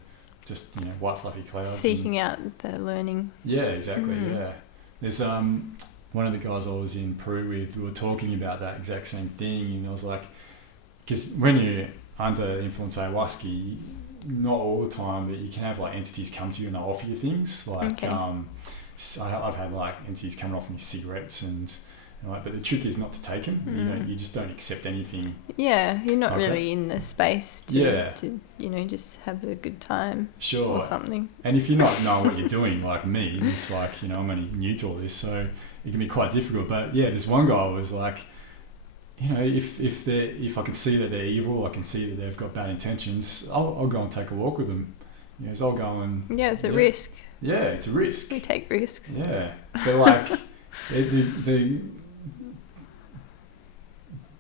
just white fluffy clouds. Seeking out the learning. Yeah, exactly. Mm-hmm. Yeah, there's one of the guys I was in Peru with. We were talking about that exact same thing, and I was like, because when you're under the influence of ayahuasca, not all the time, but you can have like entities come to you and they offer you things like I've had like entities coming off me cigarettes and right? But the trick is not to take them. You just don't accept anything. Yeah, you're not Okay. really in the space to just have a good time Sure. or something. And if you're not knowing what you're doing, like me, it's like, I'm only new to all this, so it can be quite difficult. But yeah, this one guy was like, if I can see that they're evil, I can see that they've got bad intentions, I'll go and take a walk with them. So I'll go and... Yeah, it's a risk. Yeah, it's a risk. We take risks. Yeah. But like,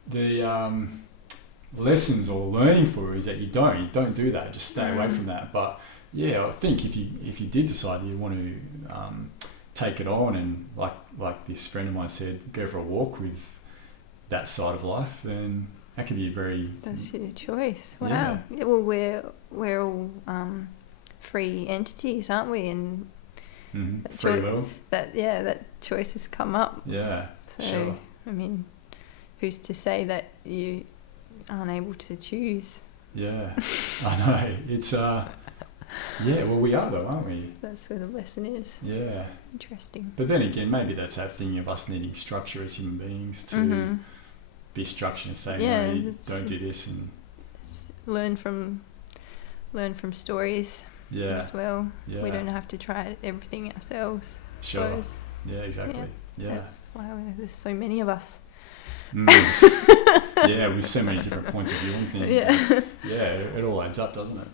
the lessons or learning for it is that you don't do that. Just stay away from that. But yeah, I think if you did decide that you want to take it on and like this friend of mine said, go for a walk with that side of life, then that could be a very... That's your choice. Wow. Yeah. Well, we're all free entities, aren't we? And free will. That choice has come up. Yeah. So Sure. I mean, who's to say that you aren't able to choose? Yeah. I know. It's well, we are though, aren't we? That's where the lesson is. Yeah. Interesting. But then again, maybe that's that thing of us needing structure as human beings to be structured and say, no, you don't do this, and learn from stories as well. Yeah. We don't have to try everything ourselves. Sure. Suppose. Yeah, exactly. Yeah. That's why there's so many of us. Yeah, with so many different points of view on things. It all adds up, doesn't it?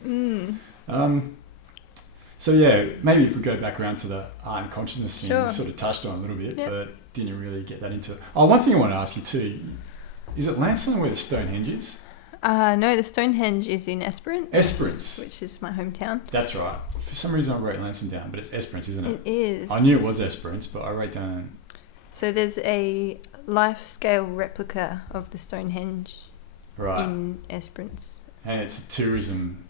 So yeah, maybe if we go back around to the art and consciousness thing, we sort of touched on a little bit, but didn't really get that into it. Oh, one thing I want to ask you too, is it Lansdowne where the Stonehenge is? No, the Stonehenge is in Esperance. Esperance. Which is my hometown. That's right. For some reason I wrote Lansdowne down, but it's Esperance, isn't it? It is. I knew it was Esperance, but I wrote down... So there's a life-scale replica of the Stonehenge in Esperance. And it's a tourism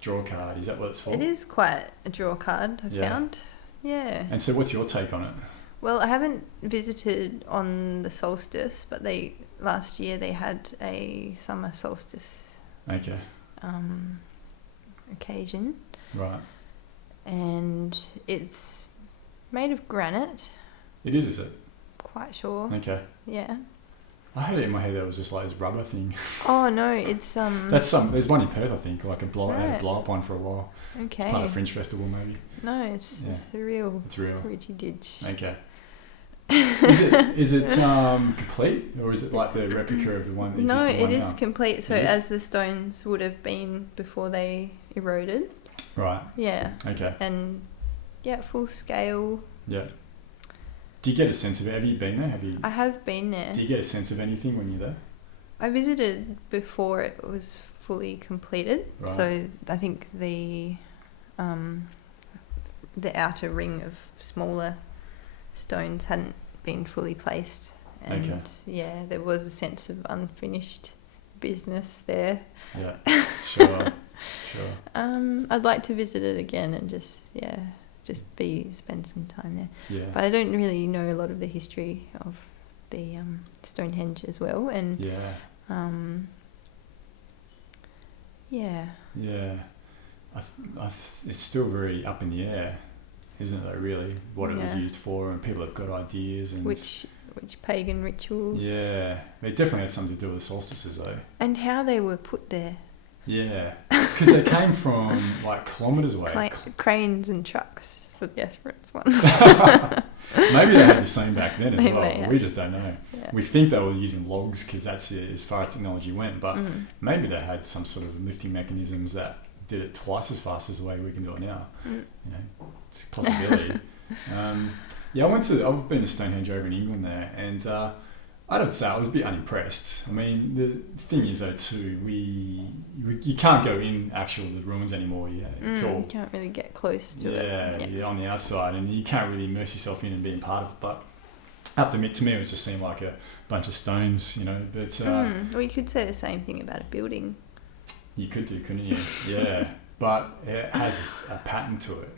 draw card. Is that what it's for? It is quite a draw card, I found. Yeah. And so what's your take on it? Well, I haven't visited on the solstice, but last year they had a summer solstice occasion. Right. And it's made of granite. It is it? Quite sure. Okay. Yeah. I had it in my head that it was just like this rubber thing. Oh no, it's there's one in Perth, I think, like they had a blow up one for a while. Okay. It's part of Fringe Festival maybe. No, it's a real. It's real. Richie Ditch. Okay. Is it complete, or is it like the replica of the one that existed? No, it is complete. So as the stones would have been before they eroded. Right. Yeah. Okay. And full scale. Yeah. Do you get a sense of it? Have you been there? I have been there. Do you get a sense of anything when you're there? I visited before it was fully completed. Right. So I think the outer ring of smaller stones hadn't been fully placed. And there was a sense of unfinished business there. Yeah. Sure. I'd like to visit it again and just spend some time there. Yeah. But I don't really know a lot of the history of the Stonehenge as well, and it's still very up in the air, isn't it? Really, what it was used for, and people have got ideas and which pagan rituals. Yeah, it definitely had something to do with the solstices, though. And how they were put there. Yeah, because they came from like kilometres away. Cranes and trucks for the Esperance one. Maybe they had the same back then as well. Yeah. We just don't know. Yeah. We think they were using logs because that's as far as technology went, but maybe they had some sort of lifting mechanisms that did it twice as fast as the way we can do it now. It's a possibility. I've been to Stonehenge over in England there, and I'd have to say I was a bit unimpressed. I mean, the thing is though too, you can't go in the ruins anymore. Yeah, it's all. You can't really get close to it. Yeah, you're on the outside, and you can't really immerse yourself in and being part of it. But I have to admit, to me, it just seemed like a bunch of stones, But well, you could say the same thing about a building. You could do, couldn't you? Yeah, but it has a pattern to it,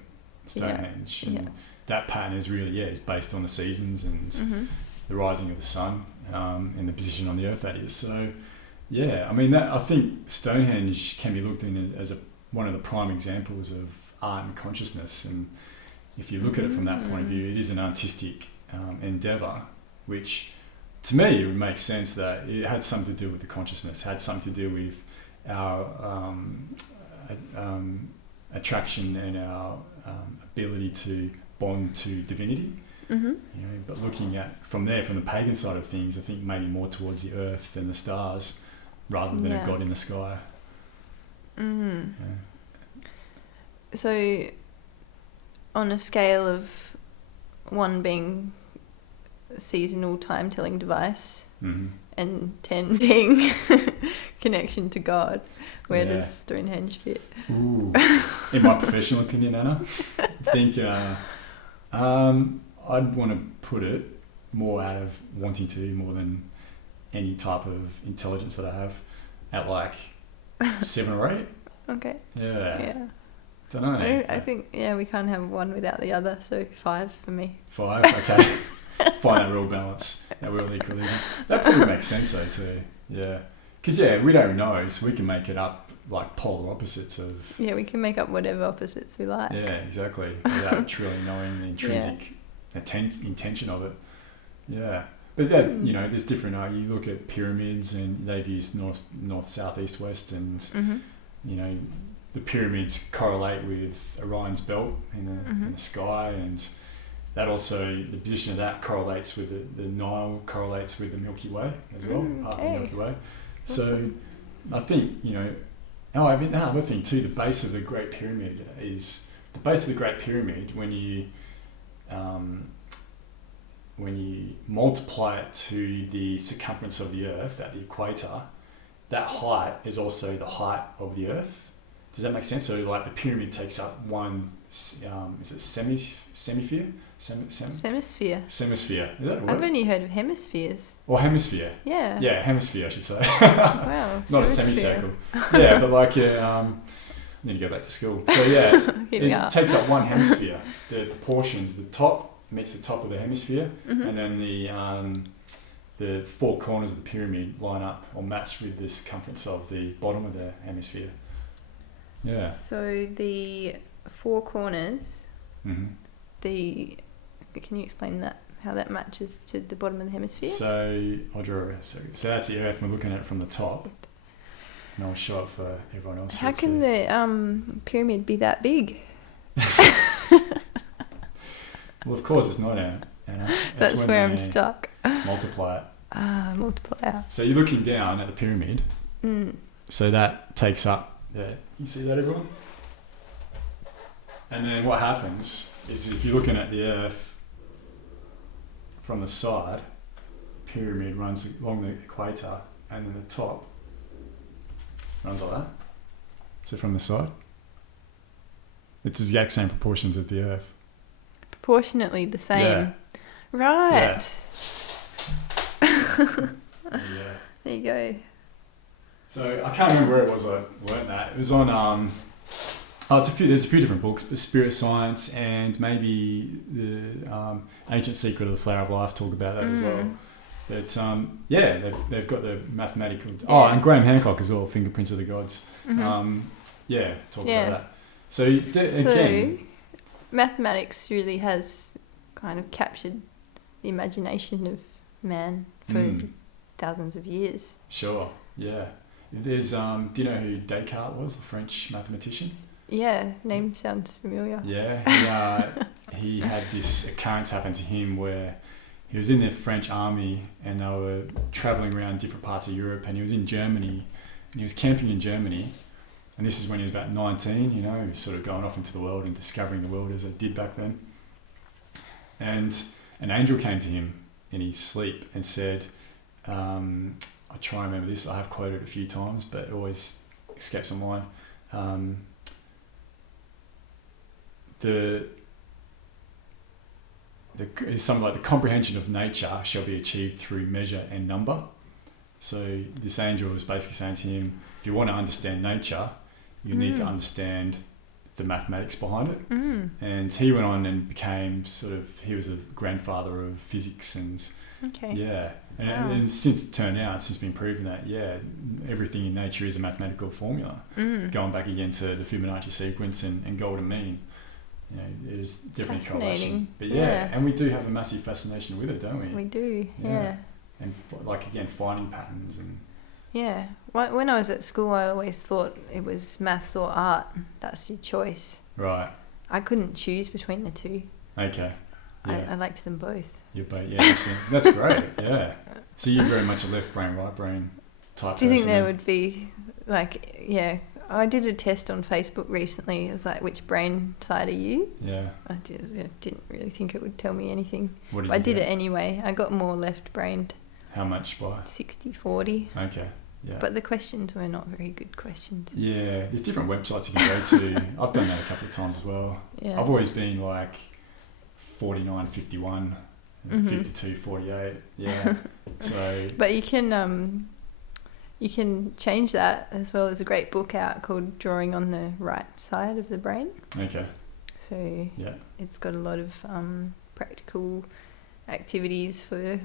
Stonehenge, and that pattern is really is based on the seasons and the rising of the sun. And the position on the earth, that is. So, I mean, I think Stonehenge can be looked in as one of the prime examples of art and consciousness. And if you look at it from that point of view, it is an artistic endeavour, which to me, it would make sense that it had something to do with the consciousness, had something to do with our attraction and our ability to bond to divinity. Mm-hmm. You know, but looking at from there, from the pagan side of things, I think maybe more towards the earth and the stars, rather than a god in the sky. Mm. Yeah. So, on a scale of 1 being a seasonal time-telling device Mm-hmm. and 10 being connection to God, where does Stonehenge fit? Ooh. In my professional opinion, Anna, I think I'd want to put it more out of wanting to, more than any type of intelligence that I have, at like 7 or 8. Okay. Yeah. Don't know. I think, we can't have one without the other, so 5 for me. 5, okay. Find that real balance, that real equilibrium. That probably makes sense though too. Yeah. Because we don't know, so we can make it up like polar opposites of... Yeah, we can make up whatever opposites we like. Yeah, exactly. Without truly knowing the intrinsic intention of it. Yeah. But that, you know, there's different... you look at pyramids and they've used north, south, east, west, and, Mm-hmm. you know, the pyramids correlate with Orion's belt in the sky, and that also, the position of that correlates with the Nile, correlates with the Milky Way as well, part of the Milky Way. Awesome. So I think, you know, I think the other thing too, the base of the Great Pyramid is, when you multiply it to the circumference of the Earth at the equator, that height is also the height of the Earth. Does that make sense? So like the pyramid takes up one, is it semisphere? Hemisphere. Semisphere. Is that a word? I've only heard of hemispheres. Or hemisphere. Yeah. Yeah, hemisphere I should say. Wow. Not a semicircle. Yeah, but like I need to go back to school. So yeah, it takes up one hemisphere. The proportions, the top meets the top of the hemisphere, and then the 4 corners of the pyramid line up or match with the circumference of the bottom of the hemisphere. Yeah. So the 4 corners, can you explain that, how that matches to the bottom of the hemisphere? So I'll draw so that's the Earth, we're looking at it from the top, and I'll show it for everyone else. How can the pyramid be that big? Well, of course it's not, Anna. That's where I'm stuck. Multiply it. Multiplier. So you're looking down at the pyramid. So that takes up there. You see that, everyone? And then what happens is if you're looking at the Earth from the side, pyramid runs along the equator, and then the top runs like that. So from the side, it's the exact same proportions of the Earth. Proportionately the same. Yeah. Right. Yeah. There you go. So I can't remember where it was I learnt that. It was on there's a few different books, but Spirit Science and maybe the Ancient Secret of the Flower of Life talk about that as well. But they've got the mathematical and Graham Hancock as well, Fingerprints of the Gods. Talk about that. So again, mathematics really has kind of captured the imagination of man for thousands of years. Sure, yeah. There's do you know who Descartes was, the French mathematician? Yeah, name sounds familiar. Yeah, he had this occurrence happen to him where he was in the French army and they were travelling around different parts of Europe, and he was in Germany and he was camping in Germany, and this is when he was about 19, you know, he was sort of going off into the world and discovering the world as they did back then. And an angel came to him in his sleep and said, I try and remember this, I have quoted it a few times, but it always escapes my mind. Something like the comprehension of nature shall be achieved through measure and number. So this angel was basically saying to him, if you want to understand nature, you need to understand the mathematics behind it. And he went on and became he was a grandfather of physics and and since it turned out, it's since been proven that everything in nature is a mathematical formula. Going back again to the Fibonacci sequence and golden mean, you know, there's definitely correlation. But and we do have a massive fascination with it, don't we? We do, yeah. and like again finding patterns and. Yeah. When I was at school, I always thought it was maths or art. That's your choice. Right. I couldn't choose between the two. Okay. Yeah. I liked them both. You're both. Yeah. That's great. Yeah. So you're very much a left brain, right brain type. Do you think person there then? would be like, yeah? I did a test on Facebook recently. It was like, which brain side are you? Yeah. I didn't really think it would tell me anything. What did But I you did get? it anyway. I got more left-brained, How much by? 60-40. Okay. Yeah. But the questions were not very good questions. Yeah. There's different websites you can go to. I've done that a couple of times as well. Yeah. I've always been like 49, 51, Mhm. 52, 48. Yeah. So. But you can change that as well. There's a great book out called Drawing on the Right Side of the Brain. Okay. So Yeah. it's got a lot of practical activities for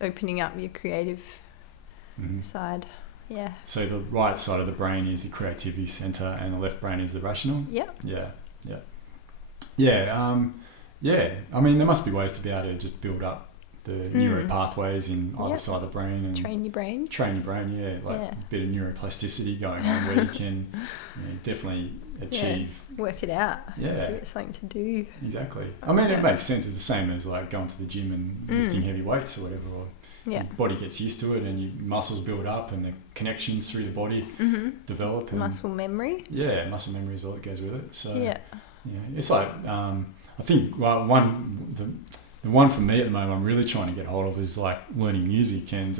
opening up your creative Mhm. side. Yeah. So the right side of the brain is the creativity center, and the left brain is the rational. Yeah. Yeah. Yeah. Yeah. Yeah. I mean, there must be ways to be able to just build up the neuro pathways in either Yep. side of the brain and Train your brain. train your brain. Yeah, like Yeah. a bit of neuroplasticity going on where you can definitely achieve. Work it out. Yeah. Give it something to do. Exactly. I mean, Yeah. it makes sense. It's the same as like going to the gym and lifting heavy weights or whatever. Or Yeah. your body gets used to it, and your muscles build up, and the connections through the body Mm-hmm. develop. And Muscle memory. yeah, muscle memory is all that goes with it. So Yeah. it's like I think the one for me at the moment I'm really trying to get hold of is like learning music, and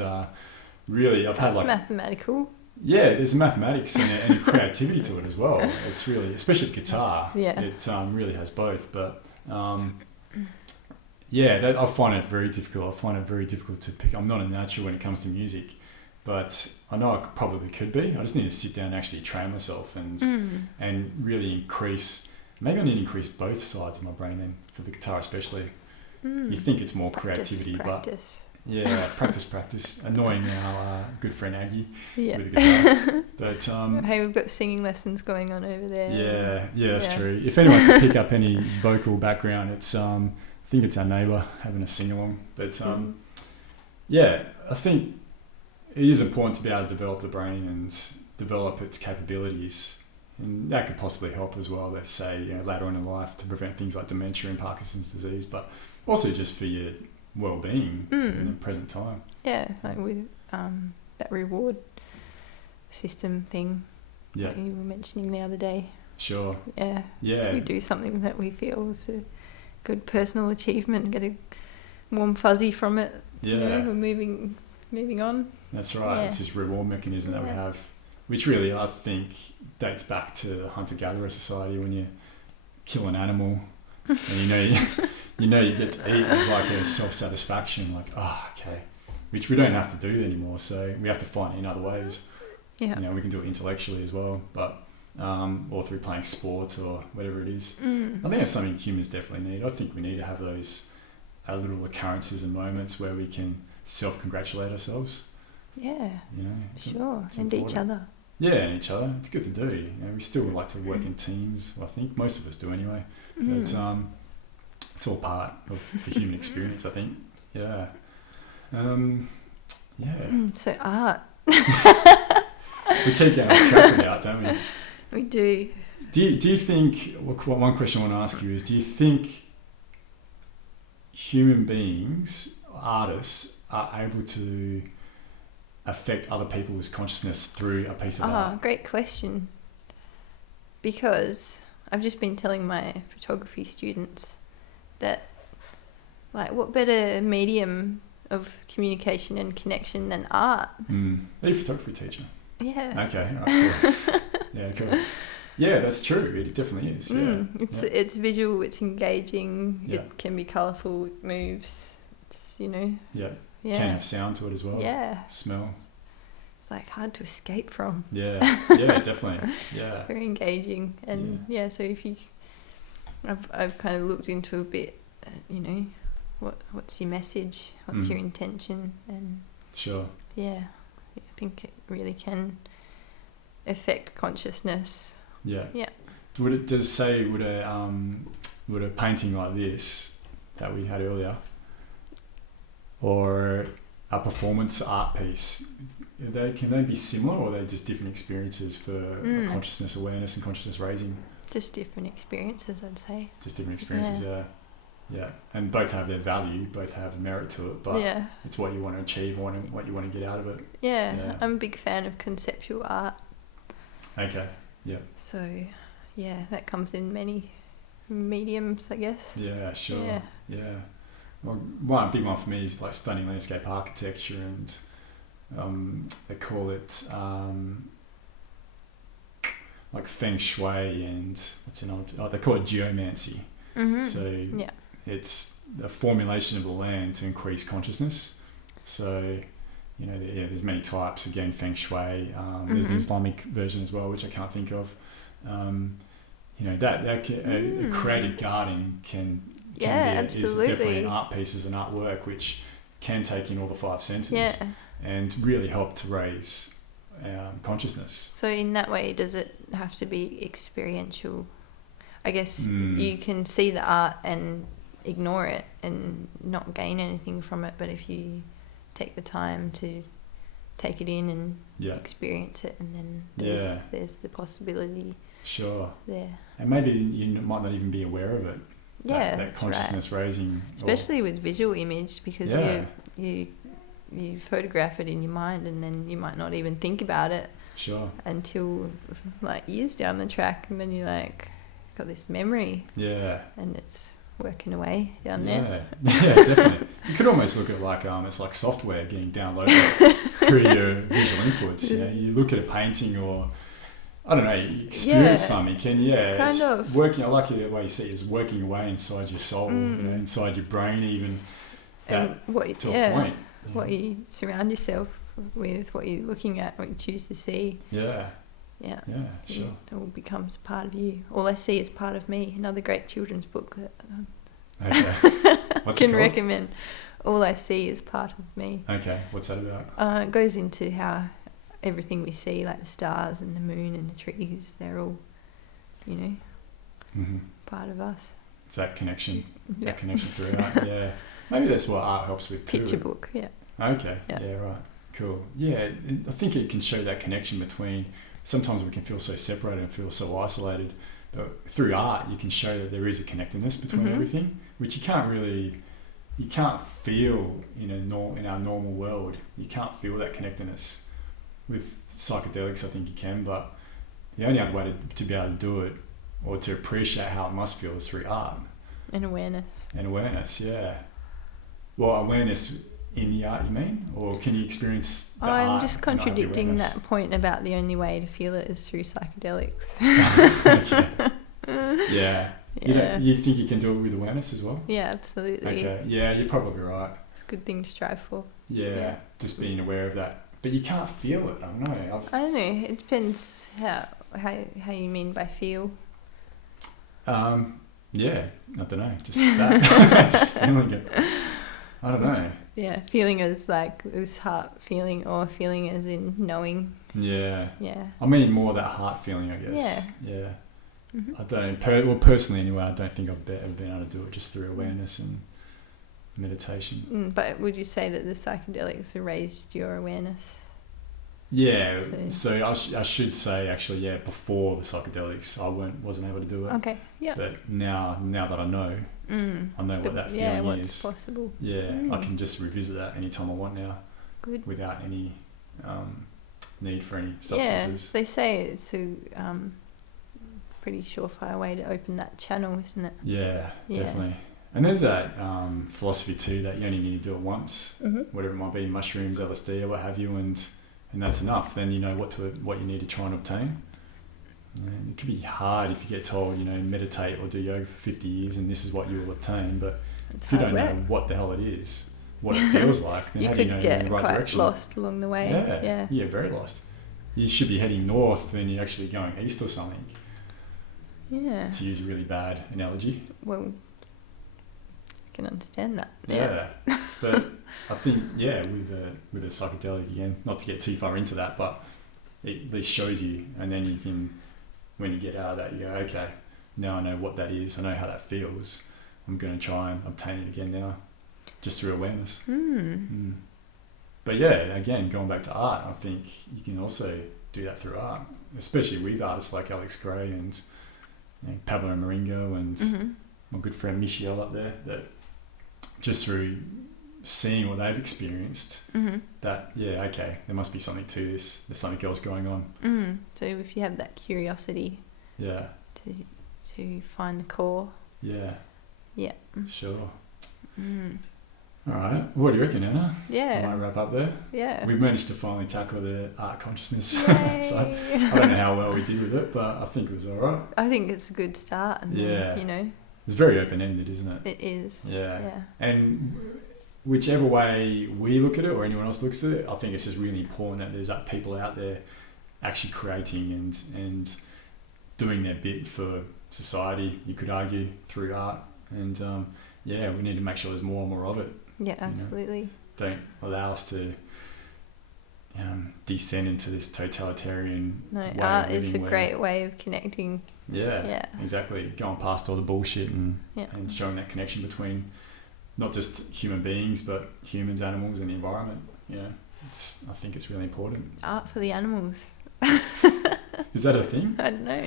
really I've had It's like mathematical. yeah, there's mathematics and a creativity to it as well. It's really, especially guitar, Yeah. it really has both. But yeah, I find it very difficult. I find it very difficult to pick. I'm not a natural when it comes to music, but I know I probably could be. I just need to sit down and actually train myself and really increase. Maybe I need to increase both sides of my brain then for the guitar especially. You think it's more creativity, practice. but yeah, practice. Annoying our good friend Aggie Yeah. with the guitar. But Hey, we've got singing lessons going on over there. yeah, that's true. If anyone can pick up any vocal background, it's I think it's our neighbour having a sing along. But yeah, I think it is important to be able to develop the brain and develop its capabilities, and that could possibly help as well. Let's say later on in life to prevent things like dementia and Parkinson's disease, but also just for your well-being in the present time. Yeah, like with that reward system thing Yeah, that you were mentioning the other day. sure. Yeah. Yeah, If we do something that we feel is a good personal achievement and get a warm fuzzy from it, yeah. we're moving on. That's right. Yeah. It's this reward mechanism that we Yeah. have, which really I think dates back to the hunter-gatherer society when you kill an animal and you get to eat. There's like a self-satisfaction, like okay, which we don't have to do anymore. So we have to find it in other ways. Yeah. We can do it intellectually as well, but or through playing sports or whatever it is. I think that's something humans definitely need. I think we need to have those little occurrences and moments where we can self-congratulate ourselves. Yeah. Sure. it's And each important. other. Yeah, and each other. It's good to do. We still like to work in teams. Well, I think most of us do anyway. But it's all part of the human experience, I think. Yeah. Yeah. So art. We keep getting off track with art, don't we? We do. Do you think, one question I want to ask you is, do you think human beings, artists, are able to affect other people's consciousness through a piece of art? Great question. Because I've just been telling my photography students that, like, what better medium of communication and connection than art? Are you a photography teacher? Yeah. Okay, all right, cool. Yeah, cool. Yeah, that's true. It definitely is. Yeah. It's visual, it's engaging, Yeah. it can be colourful, it moves, it's, Yeah. Can have sound to it as well. Yeah. Smell. It's like hard to escape from. Yeah. Yeah, definitely. Yeah. Very engaging. And so if you, I've kind of looked into a bit, what's your message, what's your intention, and Sure. I think it really can affect consciousness. Yeah. Yeah. Would a painting like this that we had earlier, or a performance art piece, can they be similar, or are they just different experiences for consciousness awareness and consciousness raising? Just different experiences, I'd say. Just different experiences, yeah. And both have their value, both have merit to it, but it's what you want to achieve, what you want to get out of it. Yeah, I'm a big fan of conceptual art. Okay, yeah. So, yeah, that comes in many mediums, I guess. Yeah, sure. Yeah. Well, one big one for me is like stunning landscape architecture, and they call it like feng shui, and they call it geomancy. So it's a formulation of the land to increase consciousness. So there's many types. Again, feng shui. There's an Islamic version as well, which I can't think of. A creative gardening is definitely an art piece, is an artwork which can take in all the five senses and really help to raise consciousness. So in that way, does it have to be experiential? I guess you can see the art and ignore it and not gain anything from it, but if you take the time to take it in and experience it, and then there's the possibility there. And maybe you might not even be aware of it. That consciousness raising. Especially with visual image, because you photograph it in your mind, and then you might not even think about it until like years down the track, and then you like got this memory and it's working away down there. Yeah, definitely. You could almost look at like it's like software getting downloaded through your visual inputs. You look at a painting, or I don't know, you experience something, kind of working. I like the way you see it, is working away inside your soul, inside your brain, even to a point. What you surround yourself with, what you're looking at, what you choose to see. Yeah, sure. It all becomes part of you. All I see is part of me. Another great children's book that I can recommend. All I see is part of me. Okay, what's that about? It goes into how everything we see, like the stars and the moon and the trees, they're all, part of us. It's that connection. That connection through art. Yeah. Maybe that's what art helps with too. Picture book, yeah. Okay, yeah, right. Cool. Yeah, I think it can show that connection between, sometimes we can feel so separated and feel so isolated, but through art you can show that there is a connectedness between everything, which you can't feel in our normal world. You can't feel that connectedness. With psychedelics, I think you can, but the only other way to be able to do it, or to appreciate how it must feel, is through art. And awareness. Yeah. Well, awareness in the art, you mean? Or can you experience the art? I'm just contradicting that point about the only way to feel it is through psychedelics. Okay. Yeah. You think you can do it with awareness as well? Yeah, absolutely. Okay. Yeah, you're probably right. It's a good thing to strive for. Yeah. Just being aware of that. But you can't feel it. I don't know. I don't know. It depends how you mean by feel. Yeah. I don't know. Just that. Just feeling it. I don't know. Yeah, feeling as like this heart feeling, or feeling as in knowing. Yeah. Yeah. I mean more that heart feeling, I guess. Yeah. I don't. Personally, anyway, I don't think I've ever been able to do it just through awareness and meditation. But would you say that the psychedelics have raised your awareness? Yeah. So I should say actually, before the psychedelics, I wasn't able to do it. Okay. Yeah. But now that I know. I know what that feeling what's possible. Yeah, I can just revisit that anytime I want now. Good. Without any need for any substances. Yeah, they say it's a pretty surefire way to open that channel, isn't it? Yeah, definitely. And there's that philosophy too that you only need to do it once, whatever it might be, mushrooms, LSD, or what have you, and that's enough. Then you know what you need to try and obtain. It can be hard if you get told, meditate or do yoga for 50 years and this is what you will obtain. But if you don't know what the hell it is, what it feels like, then how do you know you're in the right direction? You could get quite lost along the way. Yeah, very lost. You should be heading north, then you're actually going east or something. Yeah. To use a really bad analogy. Well, I can understand that. Yeah. But I think, with a psychedelic, again, not to get too far into that, but it at least shows you, and then you can, when you get out of that, you go, okay, now I know what that is, I know how that feels, I'm going to try and obtain it again now, just through awareness. But yeah, again, going back to art, I think you can also do that through art, especially with artists like Alex Gray and Pablo Maringo and my good friend Michelle up there, that just through seeing what they've experienced, that, yeah, okay, there must be something to this. There's something else going on. So if you have that curiosity to find the core. Yeah. Yeah. Sure. All right. What do you reckon, Anna? Yeah. I might wrap up there. Yeah. We've managed to finally tackle the art consciousness. So I don't know how well we did with it, but I think it was all right. I think it's a good start. And then, you know. It's very open-ended, isn't it? It is. Yeah. And whichever way we look at it or anyone else looks at it, I think it's just really important that there's people out there actually creating and doing their bit for society, you could argue, through art. And we need to make sure there's more and more of it. Yeah, absolutely. Don't allow us to descend into this totalitarian way art of living. is a great way of connecting. Yeah, exactly. Going past all the bullshit and showing that connection between not just human beings, but humans, animals, and the environment. I think it's really important. Art for the animals. Is that a thing? I don't know.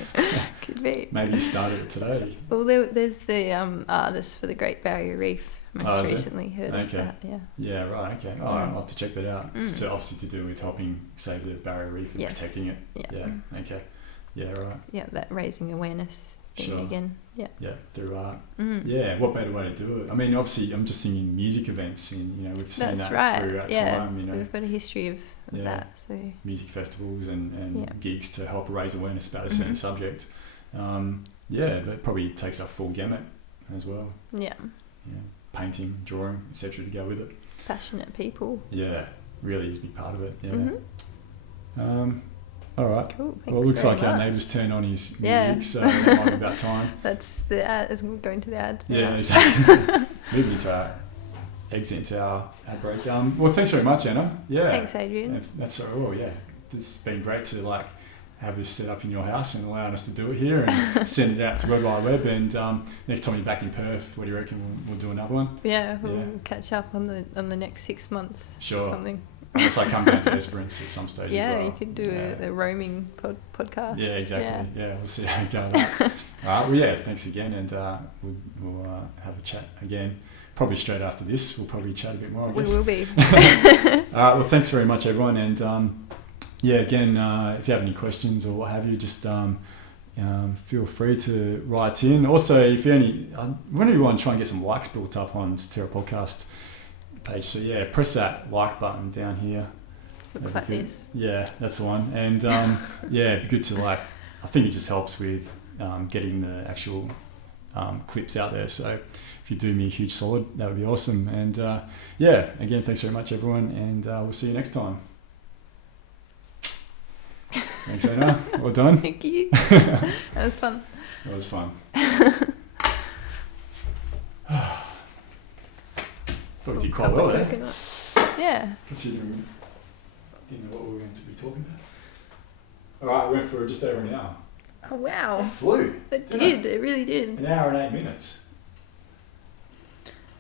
Could be. Maybe you started it today. Well, there's the artist for the Great Barrier Reef. Most recently heard of that. Yeah, right. Okay. Oh, I'll have to check that out. It's obviously to do with helping save the barrier reef and protecting it. Yeah. Okay. Yeah. Right. Yeah, that raising awareness thing again. Yeah. Yeah, through art. Yeah. What better way to do it? I mean, obviously, I'm just thinking music events, and we've seen that throughout time. We've got a history of that. So music festivals and gigs to help raise awareness about a certain subject. But it probably takes a full gamut as well. Yeah. Painting, drawing, etc. to go with it. Passionate people. Yeah, really is a big part of it. Yeah. All right. Cool. Well, it looks like our neighbour's turned on his music, so it might be about time. That's the ad. It's going to the ads now. Yeah, exactly. Moving into our exit into our ad break. Well, thanks very much, Anna. Yeah. Thanks, Adrian. That's all. Yeah, it's been great to have this set up in your house and allowing us to do it here and send it out to World Wide Web. And next time you're back in Perth, what do you reckon? We'll do another one? Yeah, we'll catch up on the next 6 months. Sure. Or something. Unless I come down to Esperance at some stage. Yeah, as well. You could do a roaming podcast. Yeah, exactly. Yeah, we'll see how we go with that. All right. Well, yeah, thanks again, and we'll have a chat again. Probably straight after this, we'll probably chat a bit more, I guess. We will be. All right. Well, thanks very much, everyone, and again, if you have any questions or what have you, just feel free to write in. Also, if you whenever you want to try and get some likes built up on Statera podcast page, so press that like button down here. Looks like this. Yeah, that's the one. And it'd be good to I think it just helps with getting the actual clips out there. So if you do me a huge solid, that would be awesome. And again, thanks very much, everyone, and we'll see you next time. Thanks, Anna. Well done. Thank you. That was fun. That was fun. Thought we did quite well there. Yeah. Considering I didn't know what we were going to be talking about. All right, we went for just over an hour. Oh, wow. It flew. It did. It really did. An hour and 8 minutes.